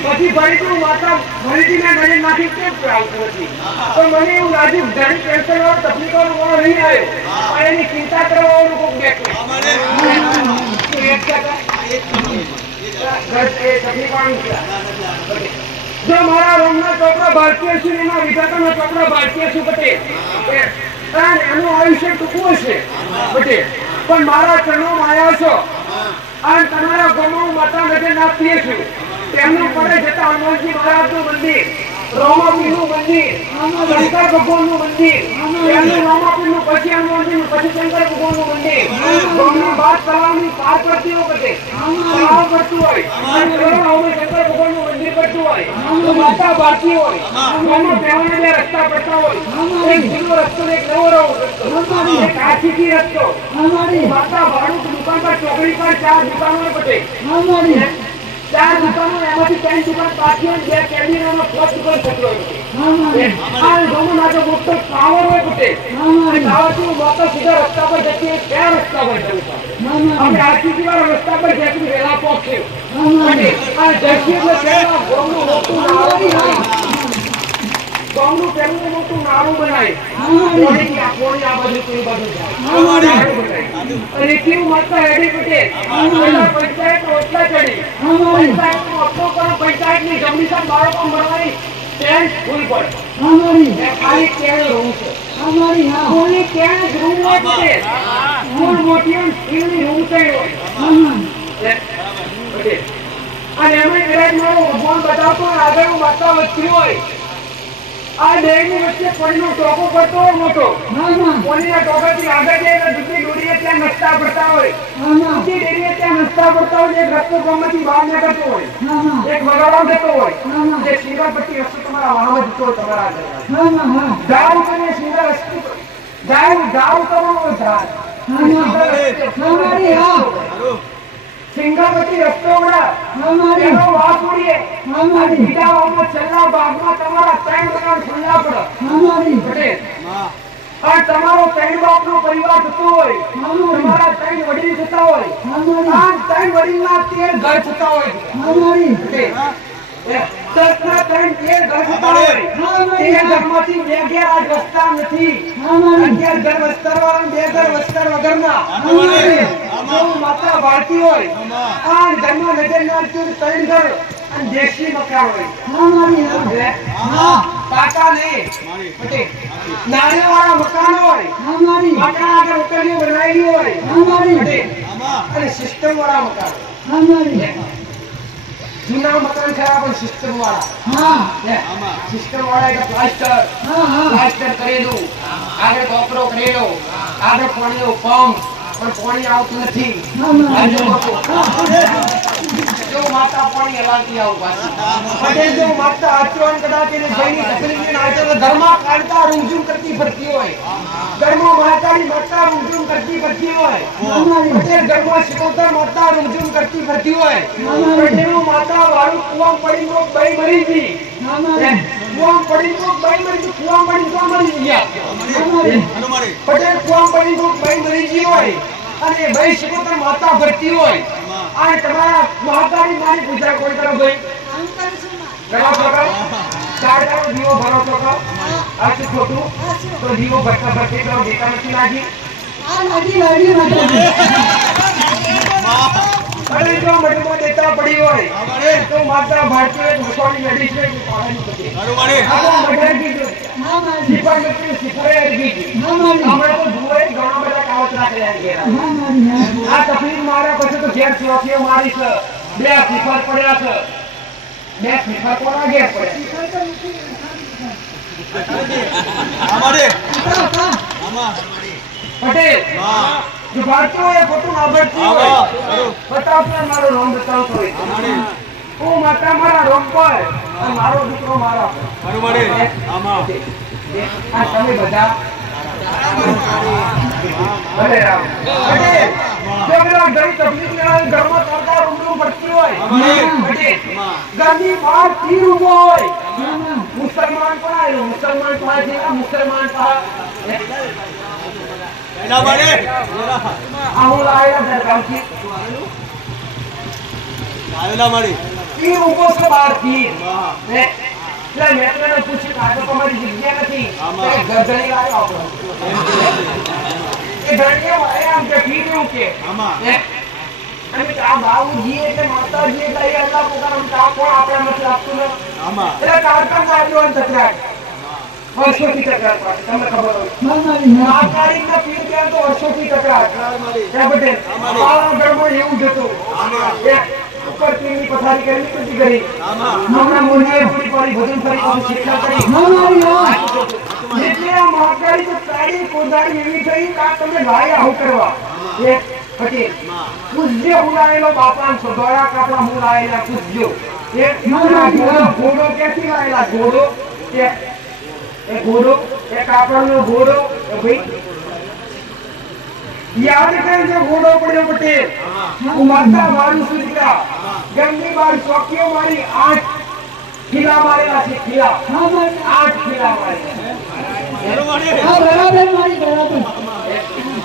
પછી ફરીથી માતા ફરીથી મેં ગણી નાખી કેમ આવતું નથી તો મને એવું લાગ્યું ઘણી કેન્સર વાળો તકલીફ વાળો નહીં આવ્યો અને એની ચિંતા કરવા વાળું કોઈ બેઠું જો મારા રોમના ચોપડા ભારતીય છે એના વિધાતાના ચોપડા ભારતીય છે પટેલ એનું આયુષ્ય ટૂંકું હશે પટેલ પણ મારા ચરણોમાં આવ્યા છો અને તમારા ગામમાં માતા નજર નાખીએ છું તેમનું પડે જતા હનુમાનજી મહારાજનું મંદિર રોમાપીરનું મંદિર શંકર ભગવાનનું મંદિર તેમનું રોમાપીરનું પછી હનુમાનજીનું પછી શંકર ભગવાનનું મંદિર ગામની વાત કરવાની પાર પડતી હોય પટેલ તળાવ પડતું હોય અને શંકર ભગવાનનું મંદિર પડતું હોય તો માતા ભારતી હોય એમાં પહેવાના બે રસ્તા પડતા હોય એક જૂનો રસ્તો એક નવો રસ્તો એક આખીથી રસ્તો માતા ભાડું દુકાન પર ચોકડી પર 4 દુકાનો પટેલ 4 દુકાનો એમાંથી 3 દુકાન પાછી અને 2 કેબિનોનો ફર્સ્ટ દુકાન પકડો આ ગામનો નાટો મોટો ટાવર હોય પટેલ અને ટાવરથી મોટો સીધા રસ્તા પર જતી કયા રસ્તા પર જવું આપણે આખી વાળા રસ્તા પર જતી વેલા પહોંચ્યો અને આ જતી એટલે પહેલા ગામનું મોટું ગામનું પહેલું મોટું નાળું બનાય કોણી આ બાજુ કોઈ બાજુ જાય અને કેવું માતા હેડી પટેલ પંચાયત ઓટલા ચડી પંચાયતનો અપનો કરો પંચાયતની જમણી સાહેબ બાળકો મળવાની ટેન્સ ફૂલ પડે ખાલી કેળ રૂમ છે ફૂલની કેળ જ રૂમ હોય પટેલ ફૂલ મોટી સ્ટીલની રૂમ થઈ હોય પટેલ અને એમાં કદાચ મારો ભગવાન બતાવતો હોય આગળ માતા વચ્ચે હોય આ દેહની વચ્ચે કોઈનો ટોકો પડતો હોય મોટો કોઈના ટોકાથી આગળ જાય તો દૂધી દોરીએ ત્યાં નસ્તા પડતા હોય દૂધી ડેરીએ ત્યાં નસ્તા પડતા હોય એક રસ્તો ગામમાંથી બહાર નીકળતો હોય એક વગાડો જતો હોય જે શિંગાપટ્ટી રસ્તો તમારા વાહમાં જતો હોય તમારા આગળ જાવ તમે શિંગા રસ્તો જાવ તમારો ધાર સિંગાપતિ રસ્તો એનો વાત ઉડીએ બીજા છેલ્લા ભાગમાં તમારા 3 મકાન ખુલ્લા પડે આ તમારો 3 બાપનો પરિવાર થતો હોય તમારા 3 વડીલ થતા હોય આ 3 વડીલના 13 ઘર થતા હોય સતના 3 ઘર થતા હોય 13 ઘરમાંથી 2 ઘર આજ વસતા નથી 11 ઘર વસ્તારવાળા 2 ઘર વસ્તાર વગરના માતા ભારતી હોય આ ઘરમાં નજર નાખતું 3 ઘર અને દેશી મકાન હોય પાકા નહીં નાળિયેરવાળા મકાન હોય મકાન આગળ ઉકલીઓ બનાવેલી હોય અને સિસ્ટમ વાળા મકાન જૂના મકાન ખરા પણ સિસ્ટમ વાળા સિસ્ટમ વાળા એટલે પ્લાસ્ટર કરેલું આગળ કોપરો કરેલો આગળ પાણીનો પંપ પણ પાણી આવતું નથી જો માતા પાણી હલાવતી આવું પાછી જો માતા આચરણ કદાચ એને ભાઈની તકલીફ ને આચરણ ઘરમાં કાઢતા રૂમઝૂમ કરતી ફરતી હોય ઘરમાં માતાની માતા રૂમઝૂમ કરતી ફરતી હોય પટેલ ઘરમાં શિકોતર માતા રૂમઝૂમ કરતી ફરતી હોય પટેલનું માતા વાળું કુવામ પડી તો ભાઈ મરી ગઈ કુવામ પડી તો ભાઈ મરી ગઈ કુવામ પડી તો મરી ગયા પટેલ કુવામ પડી તો ભાઈ મરી ગઈ હોય અને ભાઈ શિકોતર માતા ભરતી હોય આ તમારા મહાકાળી માની પૂજા કોઈ કરો ભાઈ ગળા પકડો ચાર દીવો ભરો પકડો આ શું ખોટું તો દીવો ભરતા ભરતી કરો દેતા નથી લાગી અરે જો મઢમાં દેતા પડી હોય તો માતા ભારતીય મસોની લડી છે કે પાણી પતે આ મઢાકી જો સિપાઈ નથી સિપાઈ અરગી આપણે તો જુએ ઘણા બધા કાવતરા કર્યા ગયા આ તકલીફ મારા પછી તો ઘેર ચોકીઓ મારી છે 2 સિફર પડ્યા છે 2 સિફર કોના ઘેર પડ્યા પટેલ જો ભારતીય એ ખોટું ના ભરતી હોય બતાવતો મારો નામ બતાવતો હોય હું માતા મારા રોમ પર અને મારો દીકરો મારા પર આ તમે બધા ભલે રામ પટેલ જો પેલા ઘણી તકલીફ ના ઘરમાં કરતા રૂમ પડતી હોય પટેલ ઘરની બહાર તીર ઉભો હોય મુસલમાન પણ આવ્યો મુસલમાન પાસે મુસલમાન પાસે હું લાયેલા દરગામથી તીર ઉભો છે બહાર તીર એટલે મેં તમને પૂછ્યું આ તો તમારી જગ્યા નથી ગરદણી લાવ્યો આપણો એ ગરદણીઓ આમ કે તીર એવું કે અને આ બાબુજી એટલે માતાજી એટલે એ અલ્લાહ પોતાનો તા કોણ આપણા નથી આપતું ને એટલે કારકર આવ્યો તકરાર વર્ષોથી તકરાર પાડે તમને ખબર હોય મહાકાળીના પીર ત્યાં તો વર્ષોથી તકરાર પટેલ આ ઘરમાં એવું જતું ઉપર પીરની પથારી કરી પછી કરી હમણાં મોઢીએ પૂરી પાડી ભજન કરી પછી શિક્ષા કરી એટલે આ મહાકાળી તો તાળી કોદાળી એવી થઈ કે તમે ભાઈ આવું કરવા પટેલ પૂજ્ય હુલાયેલો બાપાને સોધોળા કાપડા હુલાયેલા પૂજ્યો ઘોડો ક્યાંથી લાયેલા ઘોડો એ ઘોડો એ કાપડનો ઘોડો ભાઈ યાદ કરજો ઘોડો પડ્યો પટેલ હું માતા મારું સુધીરા ગમની બાર ચોકીઓ મારી 8 ખીલા મારેલા છે ખીલા 8 ખીલા મારેલા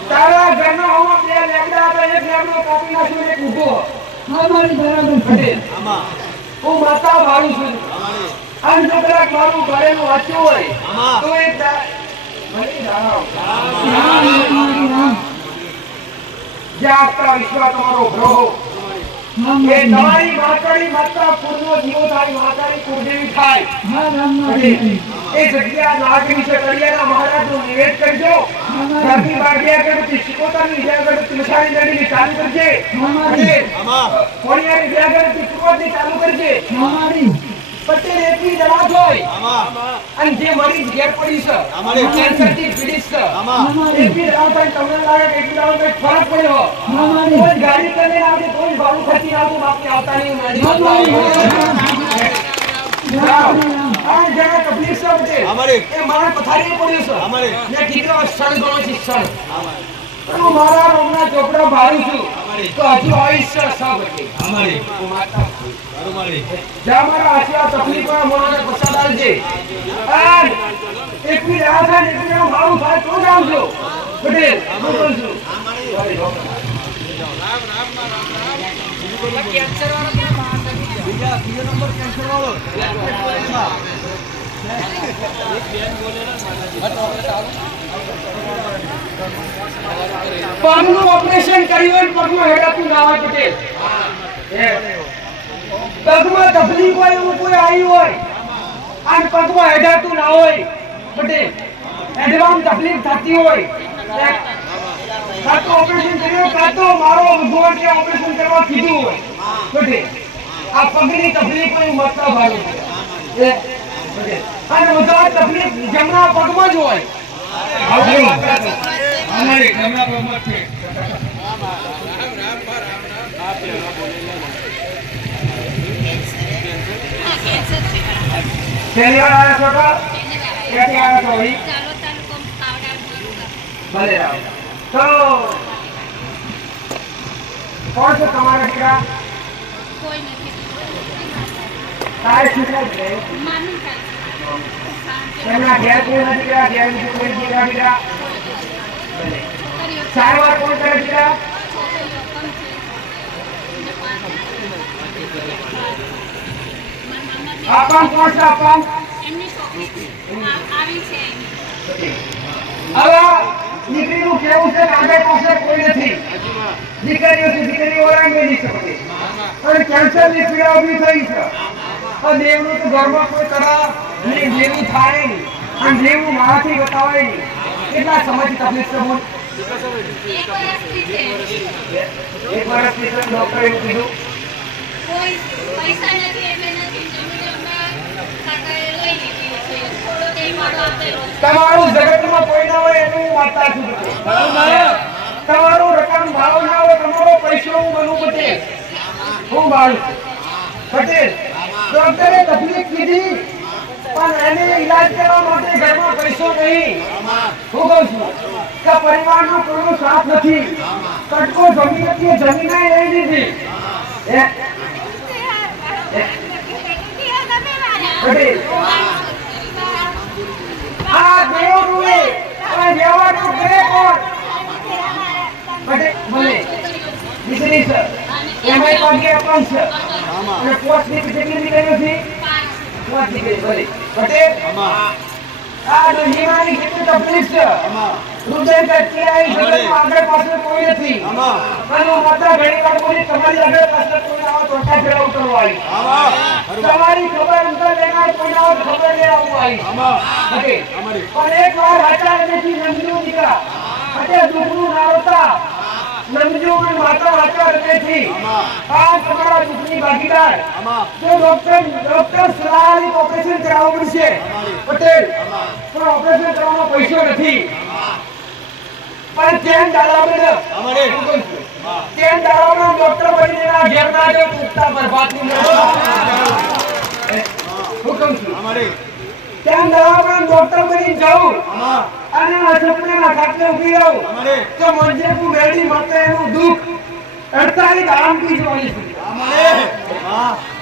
તારા ઘરના હોવા 2 લેબડા હતા એક લેબડો કાપી નાખ્યો એક ઊભો પટેલ હું માતા મારું છું અને જો કદાચ મારું ઘરેલું વાંચ્યું હોય તો એ જાગતા વિશ્વા તમારો ગ્રહો એ તમારી માતાની માતા કુળનો જીવો થાય, માતાની કુળદેવી થાય. એ જગ્યા નાગરી છે કડિયાના મહારાજનું નિવેદ કરજો. ઘરની બહાર ગયા કરતી શિકોતાની ગયા કરતી મસાણી નદીની ચાલુ કરજે. કોણિયાની ગયા કરતી કુવતની ચાલુ કરજે. પટેલ એટલી દવા જોય અને જે મરીજ ઘેર પડી છે કેન્સરથી પીડિત છે એટલી દવા થાય તમને લાગે કે એટલી દવા કંઈક ફરક પડ્યો. કોઈ ગાડી કરીને આવતી કોઈ બાળું ખસી આવતું બાપને આવતા નહીં આ જેને તકલીફ છે પટેલ એ મારા પથારીએ પડ્યું છે ને દીકરો સણ ગણો છે સણ. હું મારા રોમના ચોપડા ભારું છું તો હજુ આવીશ છે સબ હું માતા જ્યાં મારા આશીર્વાદ તકલીફમાં મોણાને પસાર આવજે. એકવી દવા થાય ને એકવી દવા મારું થાય તો જ આવજો પટેલ. હું બોલું છું પગનું ઓપરેશન કર્યું પગમાં હેડાતું ના હોય પટેલ. પગમાં તકલીફ હોય એવું કોઈ આવ્યું હોય અને પગમાં હેડાતું ના હોય પટેલ, હેડવામાં તકલીફ થતી હોય કાં તો ઓપરેશન કર્યું કાં તો મારો ભગવાન કે ઓપરેશન કરવા કીધું હોય પટેલ. આ પગની તકલીફ કોઈ મતલબ આવે અને વધારે તકલીફ જમણા પગમાં જ હોય. પહેલી વાર આવ્યા છો તો ક્યાંથી આવ્યા છો ભાઈ? ભલે રાવ. તો કોણ છે તમારા દીકરા? તારે શીખવું છે એમના ઘેર કોઈ નથી દીકરા? ઘેર કોઈ દીકરા દીકરા? સારવાર કોણ કરે દીકરા? આપણ કોણ છે? આપણ હવે દીકરીનું કેવું છે કે આગળ પાસે કોઈ નથી. દીકરીઓ છે દીકરીઓ ઓળંગી શકે અને કેન્સરની પીડા ઉભી થઈ છે. દેવનું તો ઘરમાં કોઈ કરા દેવું થાય નહીં અને દેવું મારાથી બતાવાય નહીં. કેટલા સમયથી તકલીફ છે બોલ? 1 વર્ષથી છે. ડોક્ટરે એવું કીધું કોઈ પૈસા નથી એટલે નથી જમીનમાં કાકાએ લઈ લીધી છે થોડો કઈ મારો આપેલો છે. તમારું જગતમાં કોઈ ના હોય એનું હું માનતા છું. તમારું રકમ ભાવ ના હોય તમારો પૈસો હું બનવું પટેલ. હું બાળું પટેલ. ડોક્ટરે તકલીફ કીધી પણ એને ઈલાજ કરવા માટે ઘરમાં પૈસો નહીં. હું કહું છું કે પરિવારનો કોઈનો સાથ નથી. કટકો જમીન હતી જમીને લઈ લીધી. આ દેવનું અને દેવાનું કરે કોણ? ભલે દીકરી છે એમાં પગે પણ છે અને પોસ્ટ ની કેટલી દીકરીઓ છે? 5 દીકરી. ભલે પટેલ આ દુનિયાની કેટલી તકલીફ છે. હૃદય કટકી આવી જગતમાં આગળ પાછળ કોઈ નથી. અને માતા ઘણી વાર બોલી તમારી આગળ પાછળ કોઈ આવો ચોથા ફેરા ઉતરવા આવી. તમારી ખબર અંતર લેનાર કોઈ આવો ખબર લેવા આવી. પણ એક વાર હાચા નથી નંદનું દીકરા એટલે દુઃખનું નારોતા નંદજુ અને માતા હાચા નથી. આ તમારા દુઃખની ભાગીદાર. તો ડોક્ટર સલાહથી ઓપરેશન કરાવવું પડશે પટેલ. પણ ઓપરેશન કરવાનો પૈસો નથી. પણ તેમ દાદાબેન તેમ દાદાબેન ડોક્ટર બનીને ના ઘેર ના જો ઉગતા બરબાદની હુકમ છું. તેમ દાદાબેન ડોક્ટર બની જાઉં અને આ સપનાના ખાતે ઉભી રહું તો મંજે હું મેળી માટે એનું દુઃખ 48 આરામ થી જોવાની છે.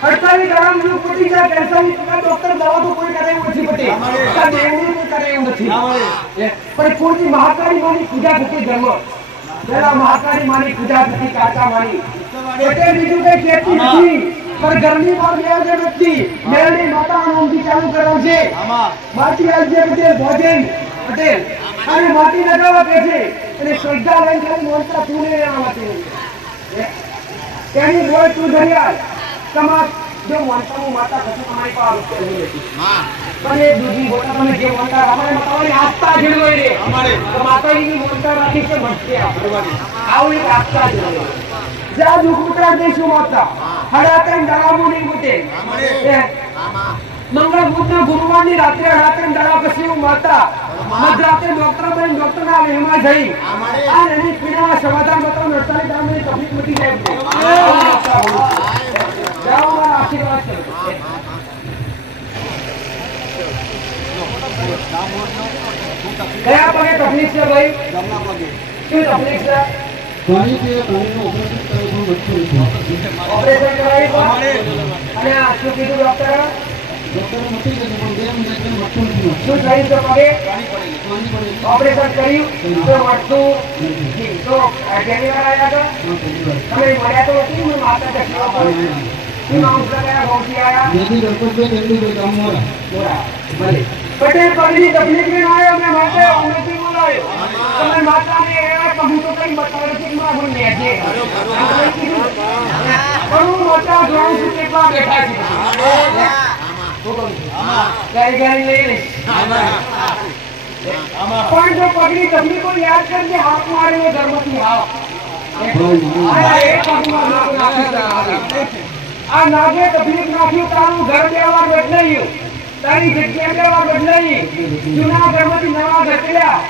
48 આરામ જો પટી જાય કેન્સરની ડોક્ટર દવા તો કોઈ કરે એવું નથી પટી. દેવની કોઈ કરે એવું નથી. પણ કોઈ મહાકાળી માની પૂજા થતી ધર્મ પેલા મહાકાળી માની પૂજા થતી કાચા માની એટલે બીજું કઈ કહેતી નથી. પણ ઘરની બહાર બે વ્યક્તિ મેળની માતા નામથી ચાલુ કરાવ છે. માટી આજે પટેલ ભોજન પટેલ અને માટી લગાવવા કે છે અને શ્રદ્ધા લઈને ખાલી મોનતા તું ને આવતી તેની બોલ તું ધર્યા તમાર જો માનતાનું માતા કશું તમારી પાસે રૂપિયા નહીં હતી પણ એ દૂધી બોટા મને જે માનતા અમારે માતાની આસ્થા જળવાઈ રહે તો માતાજીની માનતા રાખી છે મળશે આવું એક આસ્થા જળવાઈ જ્યાં દુઃખ ઉતરા દઈશું માતા હડાતન ડરાવું નહીં મૂકે મંગળ બુધના ગુરુવારની રાત્રે હડાતન ડરા પછી માતા મધરાત્રે ડોક્ટર ના લેમાં જઈ આ એની પીડા સમાધાન બતાવ નડતાની દામની તકલીફ મટી જાય જાઓ મારા આશીર્વાદ કરો કયા પગે તકલીફ છે ભાઈ શું તકલીફ છે ઓપરેશન કરાવી અને આ શું કીધું ડોક્ટર શું થયું છે પગે ઓપરેશન કર્યું તો મળતું તો ઘણી વાર આવ્યા તો તમે મળ્યા તો નથી મેં માતા દક્ષિણા શું નામ લગાયા ગૌથી આવ્યા પટેલ પગની તકલીફ में आयो मैं माते उन्नति बोलायो તમે માતાને એવા કહું તો કઈ બતાવે છે માં હું લેજે કરું મોટા જોઉં છું કેટલા બેઠા છે ગાડી લઈ પણ જો પગની તકલીફ को याद करके हाथ मारे धर्मથી આવ આ નાગે તકલીફ નાખ્યું તારું ઘર બેવાર બદલાયું તારી જગ્યા બેવાર બદલાઈ જૂના ઘરમાંથી નવા ઘર કર્યા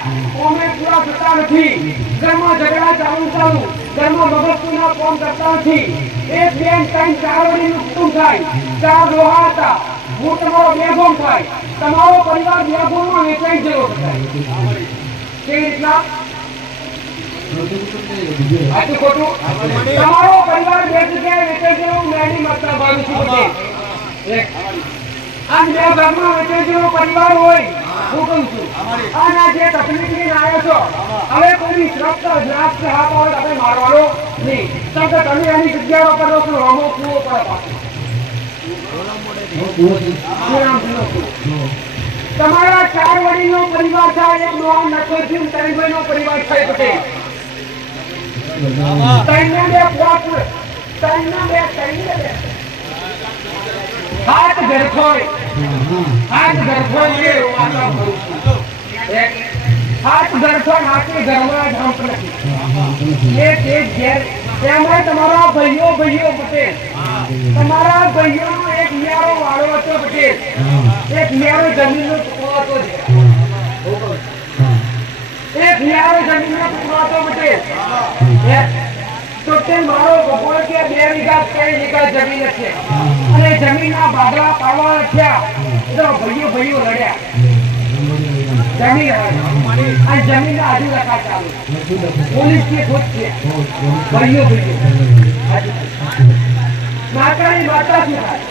ઓમે પૂરા થતા નથી ઘરમાં ઝઘડા ચાલુ ઘરમાં મગજના કામ કરતા નથી એક બેન ત્રણ ચાર વડીનું કુટુંબ થાય ચાર લોહા હતા હું તમારો બેગોમ થાય તમારો પરિવાર બેગોમમાં વેચાઈ જવો થાય કેવી રીતના આટલું ખોટું તમારો પરિવાર બે જગ્યાએ વેચાઈ જવો મેની માતા બાજુ છું આ બે ઘરમાં વેચાઈ જવો પરિવાર હોય હું કહું છું અને જે તકલીફ લઈને આવ્યો છો હવે કોઈ શ્રદ્ધ જ્ઞાત કે હાથ આવે આપણે મારવાનો નહીં તમે એની જગ્યા પર રોકલો હમો કૂવો પડે પાછો તમારા ચાર વડીનો પરિવાર થાય એક નોમ નકોજી તરીભાઈ નો પરિવાર થાય પટેલ તૈના બે પોત તૈના બે હાથ ગરખોય હાથ ગરખોય હાથ ગરખોય હાથે ઘરમાં ઢાંપ નથી એક ઘેર તેમાં તમારા ભાઈઓ પટેલ તમારા ભાઈઓનો એક યારો વાળો હતો પટેલ એક યારો જમીનનો ટુકડો હતો એક યારો જમીનનો ટુકડો હતો પટેલ તો તે મારો બપોર કે 2 વીઘા 3 વીઘા જમીન છે અને જમીનના ભાગલા પાડવા થયા તો ભાઈઓ લડ્યા જમીન આજુ રખા ચાલુ પોલીસ ની ખોટ છે ભાઈઓ માતાની માતા શું થાય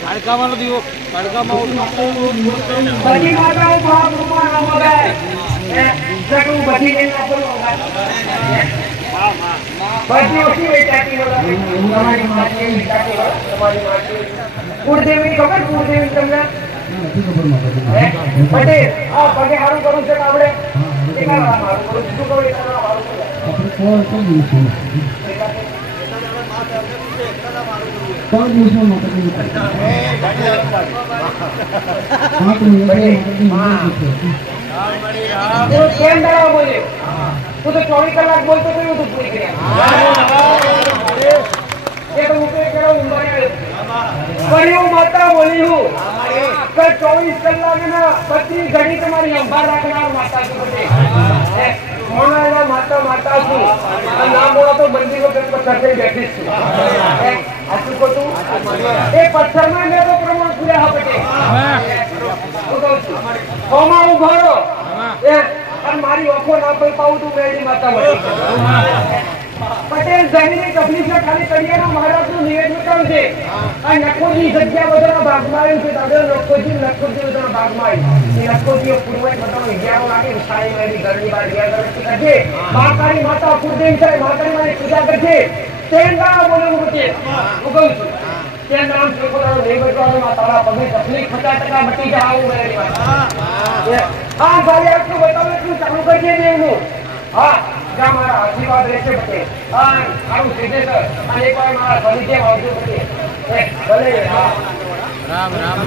કાળકામાં દીવો કાળકામાં બધી માતાઓ મહાપુરુષમાં ન મગાય જગું બધી ને બધી ઓછી વેચાતી તમારી માટી વેચાતી તમારી માટી કુળદેવી ખબર કુળદેવી તમને પટેલ આ પગે હારું કરું છે આપણે હારું કરું શું કહું હારું કેમ દાડા બોલે તું તો 24 કલાક બોલતો તો એવું પૂરી કર્યા એ તો હું કેવો માતા બોલી હું 24 કલાક ના બધી ઘડી તમારી સંભાળ રાખનાર માતા છું માતા છું નામ બોલો તો મંદિર પથ્થર બેઠી છું આટલું ખોટું એ પથ્થરમાં મેં તો પ્રમાણ પૂર્યા પટેલ હોમાં ઉભો રહો અને મારી ઓખો ના કોઈ પાઉં તું મેળી માતા પટેલ જમીનની તકલીફ છે ખાલી કડિયાના મહારાજનું નિવેદન છે આ નકોજી જગ્યા બધાના ભાગમાં આવ્યું છે દાદા નકોજી બધાના ભાગમાં આવ્યું એ નકોજીઓ પૂર્વે બધાનો 11 લાગે સાઈ મેળી ઘરની બહાર 11 કરજે મહાકાળી માતા કુળદેવી છે મહાકાળી માની પૂજા કરજે તેના બોલવું છે હું કહું છું તેના નામ છે પોતાનો નૈવેદ્યમાં તારા પગે તકલીફ 50% મટી જાય આવું મેળી વાત હા ભાઈ આટલું બતાવે એટલું ચાલુ કરજે દેવનું હા જ્યાં મારા આશીર્વાદ રહેશે પટેલ. અને આવું સીધે સર અને એકવાર મારા ઘરની જેમ આવજો પટેલ. ભલે હા. રામ રામ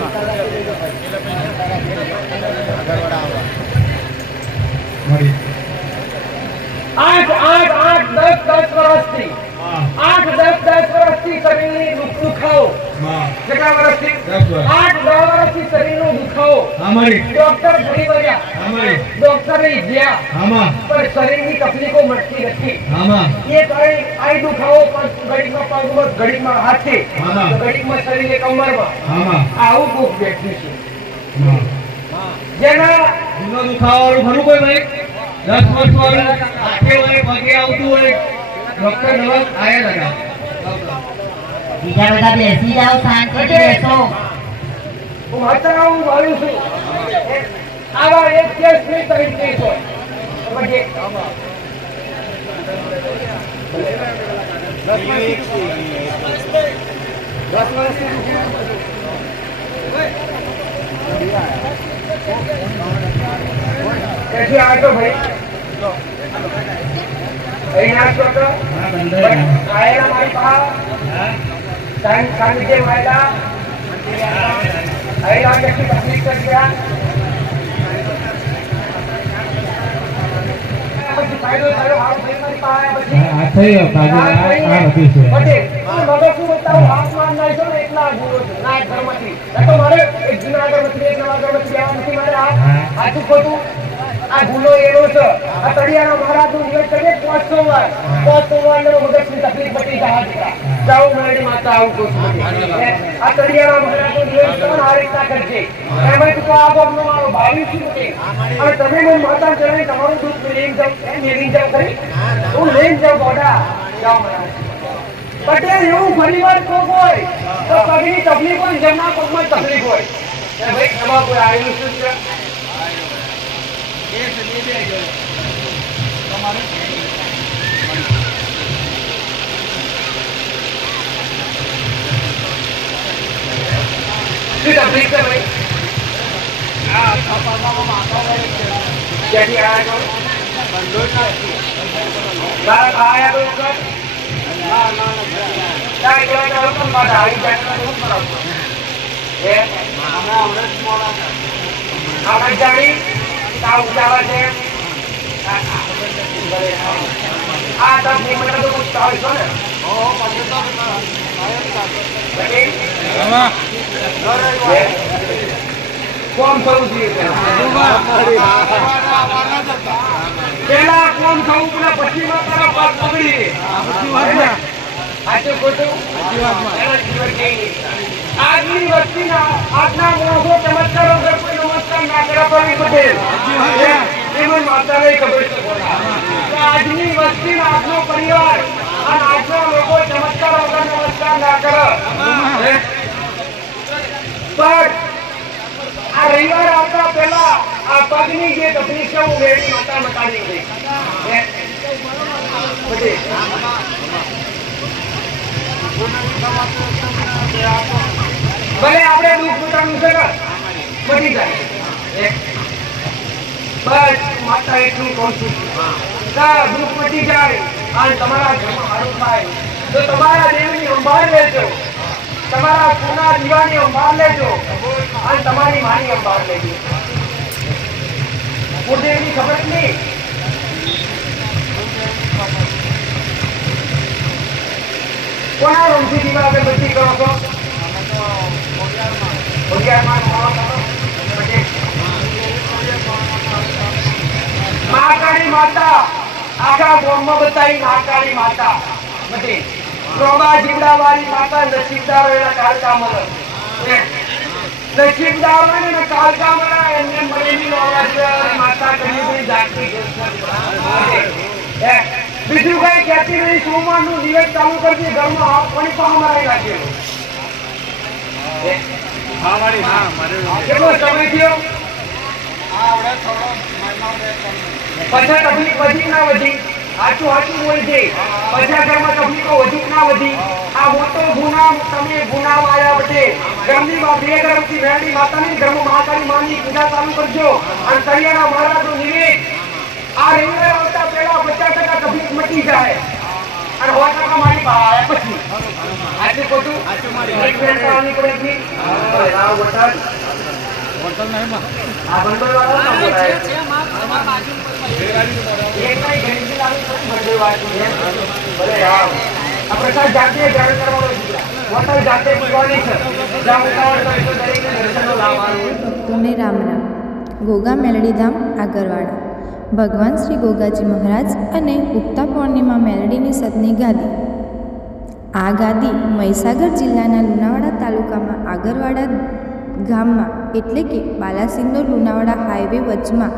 મળી. 8 10 વર્ષથી 8 10 વર્ષથી શરીરની દુખાવો. માં કેટલા વર્ષથી? 10 વર્ષ. 8 10 વર્ષથી શરીરનો દુખાવો. અમારી ડોક્ટર ઘણી બધા અમારી ડોક્ટરે ગયા આમાં પણ શરીરની તકલીફો મળતી નથી. આમાં એ કરે આ દુખાવો ઘડીકમાં પગમાં ઘડીકમાં હાથે હા. ઘડીકમાં શરીરે કમરમાં આમાં આવું ભૂખ બેઠી છે. માં જેના જૂનો દુખાવાનું ખરું કોઈ ભાઈ 10 વર્ષ વાળું હાથે હોય પગે આવતું હોય ડોક્ટર દવા આયા લગા બીજા બધા બેસી જાઓ શાંતિથી બેસો હું માતાનું વાળું છું. આવા એક કેસ નહીં ત્રણ કેસ હોય. સમજે? દસ વર્ષથી कैसे आए तो भाई ना तो आए ना हमारी पास के मायला आए ना कैसी तकलीफ कर दिया फायदो थयो हाथ में मारी पाया પછી આ થઈ બાજુ આ હતી છે બટે મગજ શું બતાવ હાથ માર નાઈ છો ને એટલા ગુરો છે ના ધર્મથી તો મારે એક જુનાગઢ એક નવાગઢ જવાનું છે મારે આટલું ખોટું આ ભૂલો એનો છે આ તળિયાનો મહારાજનું નિવેદ કરે 500 વાર ને મગજની તકલીફ પટી જાય દીકરા જાઓ મેળી માતા આવું કહું છું આ તળિયાનો મહારાજનું નિવેદ કોણ આ રીતના કરશે એમાં તો આ બાબનો મારો ભાવી છું કે અને તમે મને માતા જણાય તમારું દૂધ લઈને જાવ મેળવી જાવ કરી હું લઈને જાવ બોડા જાઓ મહારાજ પટેલ એવું ઘણી વાર કોક હોય તો પગની તકલીફ હોય જમણા પગમાં તકલીફ હોય ભાઈ એમાં કોઈ આવેલું શું છે તકલીફ છે ભાઈ ક્યાંથી આયા છો આયા તો જાણી તાવ ઉજાવા છે આ તમે મને તો કુછ તાવ છો ને કોણ થવું જોઈએ પેલા કોણ થવું પેલા પછી માં તારા પાક પકડી આજે ખોટું આજની વસ્તીના આજના માણસો ચમત્કારો વગર કોઈ નમસ્કાર ના કર્યા પણ પટેલ એમાં માતાને ખબર છે આજની વસ્તીના આજનો પરિવાર અને આજના લોકો ચમત્કાર વગર નમસ્કાર ના કરે પણ આ રવિવાર આવતા પહેલા આ પગની જે તકલીફ છે હું વેડી માતા મટાડી ગઈ ભલે આપણે દુઃખ મટાડવું છે મટી જાય બસ માતા એટલું કહું છું દુઃખ મટી જાય અને તમારા ઘરમાં સારું થાય તો તમારા દેવની સંભાળ લેજો તમારા સોના દીવાની સંભાળ લેજો અને તમારી માની સંભાળ લેજો કુળદેવની ખબર નહીં કોના રૂમથી દીવા અગરબત્તી કરો છો મહાકાળી માતા આખા ગામમાં બતાવી મહાકાળી માતા બધી રોબા જીવડા વાળી માતા નસીબદાર એના કાળકામળ નસીબદાર ને કાળકામળ એમને મળેલી માતા કરી બધી જાગતી બીજું કઈ કહેતી નહીં સોમવાર નું નિવેદ ચાલુ કરતી ઘરમાં પાણી પણ મારી નાખ્યો કેટલો સમય થયો પછી તકલીફ વધી ના વધી સાચું સાચું બોલ છે પછી ઘરમાં તકલીફો વધી ના વધી આ મોટો ગુના તમે ગુના આવ્યા વચ્ચે ઘરની માં બે ગરમથી વેડી માતાની ઘરમાં મહાકાળી માની પૂજા ચાલુ કરજો અને કરિયાના મહારાજનું નિવેદ આ રવિવારે આવતા પહેલા 50% તકલીફ મટી જાય અને 100% મારી પાસે પછી આજે ખોટું એક મિનિટ કરવાની પડે છે આ વોટર આ બંડલ વાળો ના બોલાય એક ભાઈ ઘણી લાવી પછી બંડલ વાળો છે ભલે આવ આ પ્રસાદ જાતે ઘરે કરવાનો છે વોટર જાતે પીવાની છે જ્યાં ઉતાવળ કરે તો દરેકને દર્શનનો લાભ આવે ભક્તોને રામ રામ. ગોગા મેલડીધામ આગરવાડા. ભગવાન શ્રી ગોગાજી મહારાજ અને ઉગતા પૂર્ણિમા મેલડીની સતની ગાદી. આ ગાદી મહીસાગર જિલ્લાના લુણાવાડા તાલુકામાં આગરવાડા ગામમાં એટલે કે બાલાસિનોર લુણાવાડા હાઈવે વચમાં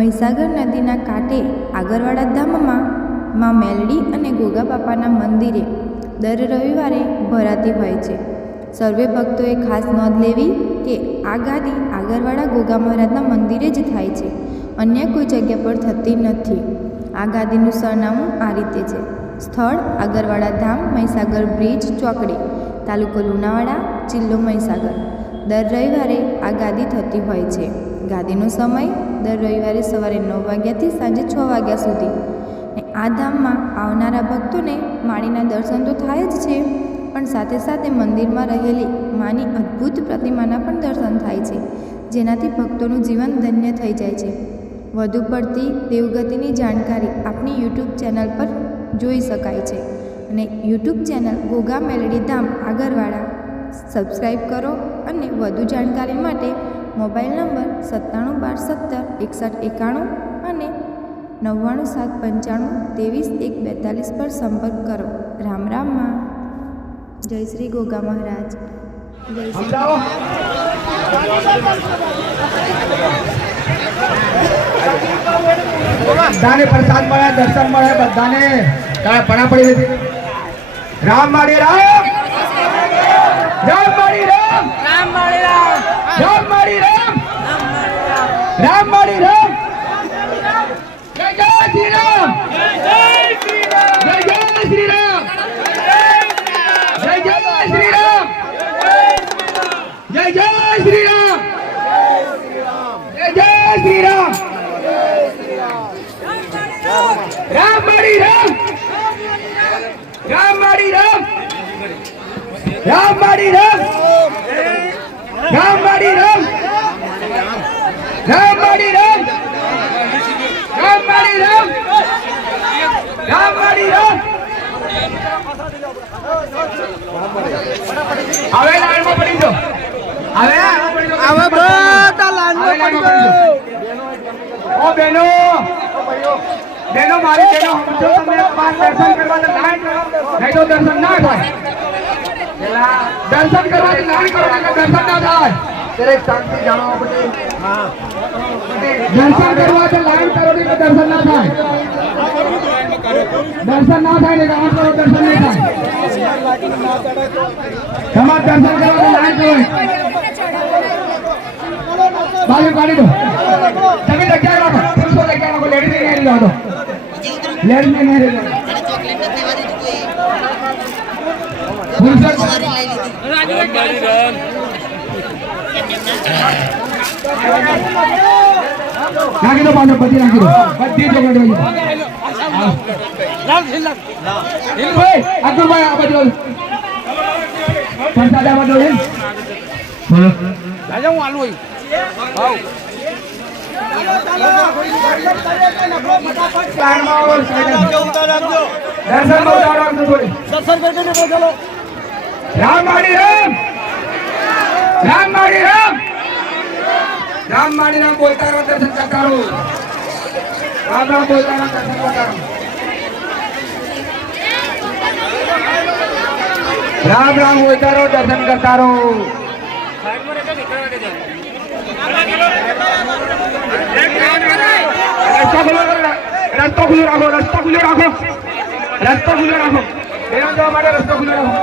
મહીસાગર નદીના કાંઠે આગરવાડા ધામમાં માં મેલડી અને ગોગા બાપાના મંદિરે દર રવિવારે ભરાતી હોય છે. સર્વે ભક્તોએ ખાસ નોંધ લેવી કે આ ગાદી આગરવાડા ગોગા મહારાજના મંદિરે જ થાય છે, અન્ય કોઈ જગ્યા પર થતી નથી. આ ગાદીનું સરનામું આ રીતે છે: સ્થળ આગરવાડા ધામ, મહીસાગર બ્રિજ ચોકડી, તાલુકો લુણાવાડા, જિલ્લો મહીસાગર. દર રવિવારે આ ગાદી થતી હોય છે. ગાદીનો સમય દર રવિવારે સવારે 9 વાગ્યાથી સાંજે 6 વાગ્યા સુધી. આ ધામમાં આવનારા ભક્તોને માળીના દર્શન તો થાય જ છે, પણ સાથે સાથે મંદિરમાં રહેલી માની અદ્ભુત પ્રતિમાના પણ દર્શન થાય છે, જેનાથી ભક્તોનું જીવન ધન્ય થઈ જાય છે. વધુ પડતી દેવગતિની જાણકારી આપણી યુટ્યુબ ચેનલ પર જોઈ શકાય છે અને યુટ્યુબ ચેનલ ગોગા મેલડી ધામ આગરવાડા સબસ્ક્રાઈબ કરો અને વધુ જાણકારી માટે મોબાઈલ નંબર 9712176191 અને 9975532142 પર સંપર્ક કરો. રામ રામમાં. જય શ્રી ગોગા મહારાજ. જય શ્રી બધાને પ્રસાદ મળે, દર્શન મળે, બધાને પડા પડી હતી. રામ માળી રામ, રામ માળી રામ, રામ માળી રામ, રામ માળી રામ, રામ માળી રામ. જય જય શ્રી રામ, જય જય શ્રી રામ, જય જય શ્રી રામ, જય જય શ્રી રામ, જય જય શ્રી રામ, જય જય શ્રી રામ. રામ માળી રામ, રામ માળી રામ, રામ માળી રામ, રામ માળી રામ, રામ માળી રામ, રામ માળી રામ, રામ માળી રામ. હવે લાઈનમાં પડી જાઓ, હવે બધા લાઈનમાં પડી જાઓ. ઓ બહેનો, બહેનો મારી બહેનો, સમજો તમે પાંચ દર્શન કરવા તો લાઈન કરો, નહીં તો દર્શન ના થાય. દર્શન કરવાની લાઈન કરો, દર્શન ના થાય. દરેક શાંતિ જાણવા પડે. દર્શન કરવા તો લાઈન કરો, નહીં તો દર્શન ના થાય. દર્શન ના થાય ને ગામ કરો, દર્શન નહીં થાય. તમારે દર્શન કરવા તો લાઈન કરો. બાજુ કાઢી દો. તમે જગ્યા રાખો, પુરુષો જગ્યા રાખો, લેડીઝ નહીં હેરી દો. લેડીઝ નહીં હેરી દો. નાખી દો પાછળ, બધી નાખી દો, બધી ચોકલેટ અબ્દુલભાઈ આ બાજુ પ્રસાદ આ બાજુ બોલો રાજા હું આલુ રામ માળી રામ, રામ માળી રામ, રામ માળી રામ બોલતા રહો, દર્શન કરતા રહો. રામ રામ બોલતા રહો, દર્શન કરતા રહો. રામ રામ બોલતા રહો, દર્શન કરતા રહો. રસ્તો ખુલ્લો રાખો, રસ્તો ખુલ્લો રાખો, રસ્તો ખુલ્લો રાખો. એના જવા માટે રસ્તો ખુલ્લો રાખો.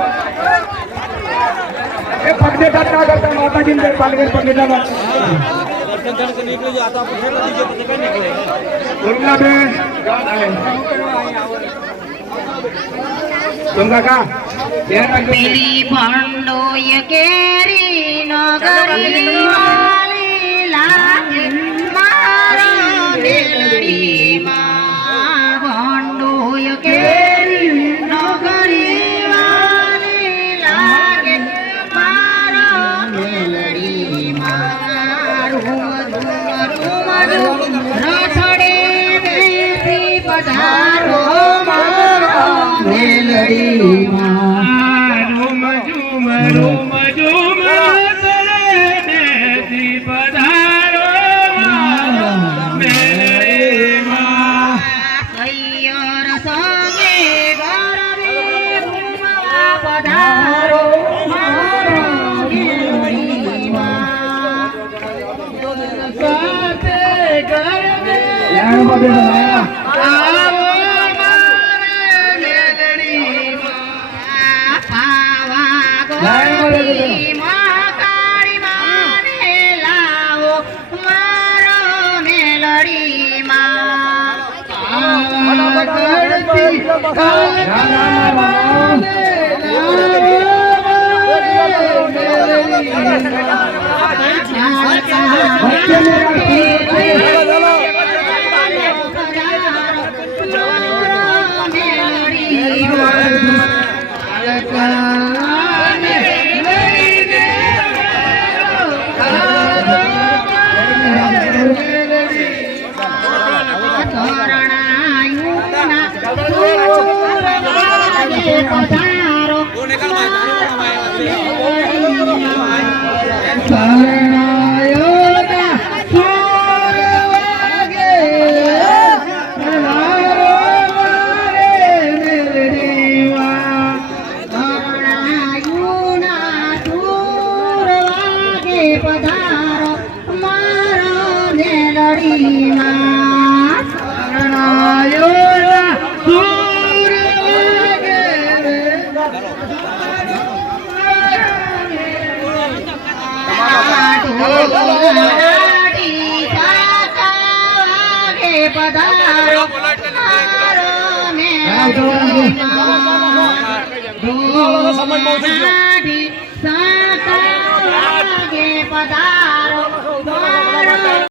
એ પગદેટા ના કરતા માતાજીને પાલગર પગદેટા પેલી ભંડોય કેરી નગરી મારા મેલડી મેલડીમાં રૂમ ઝુમ રૂમ ઝુમ તળે દેશી પધારો મેલડીમાં. સૈયર સંગે ગરબે ઘૂમવા પધારો મારા મેલડીમાં. સાથે ગરબે લેણું બધું બનાયા. આવો મારે મેલડીમાં. પાવાગઢમાં કાળી માને લાવો મારો મેલડીમાં. પાવાગઢથી કાળકામાને લાવો શરણાયોના સુર વાગે પધારો મારે મેલડીમાં. પધારો મારા મેલડીમાં. શરણાયોના સુર વાગે પધારો મારો મેલડીમાં.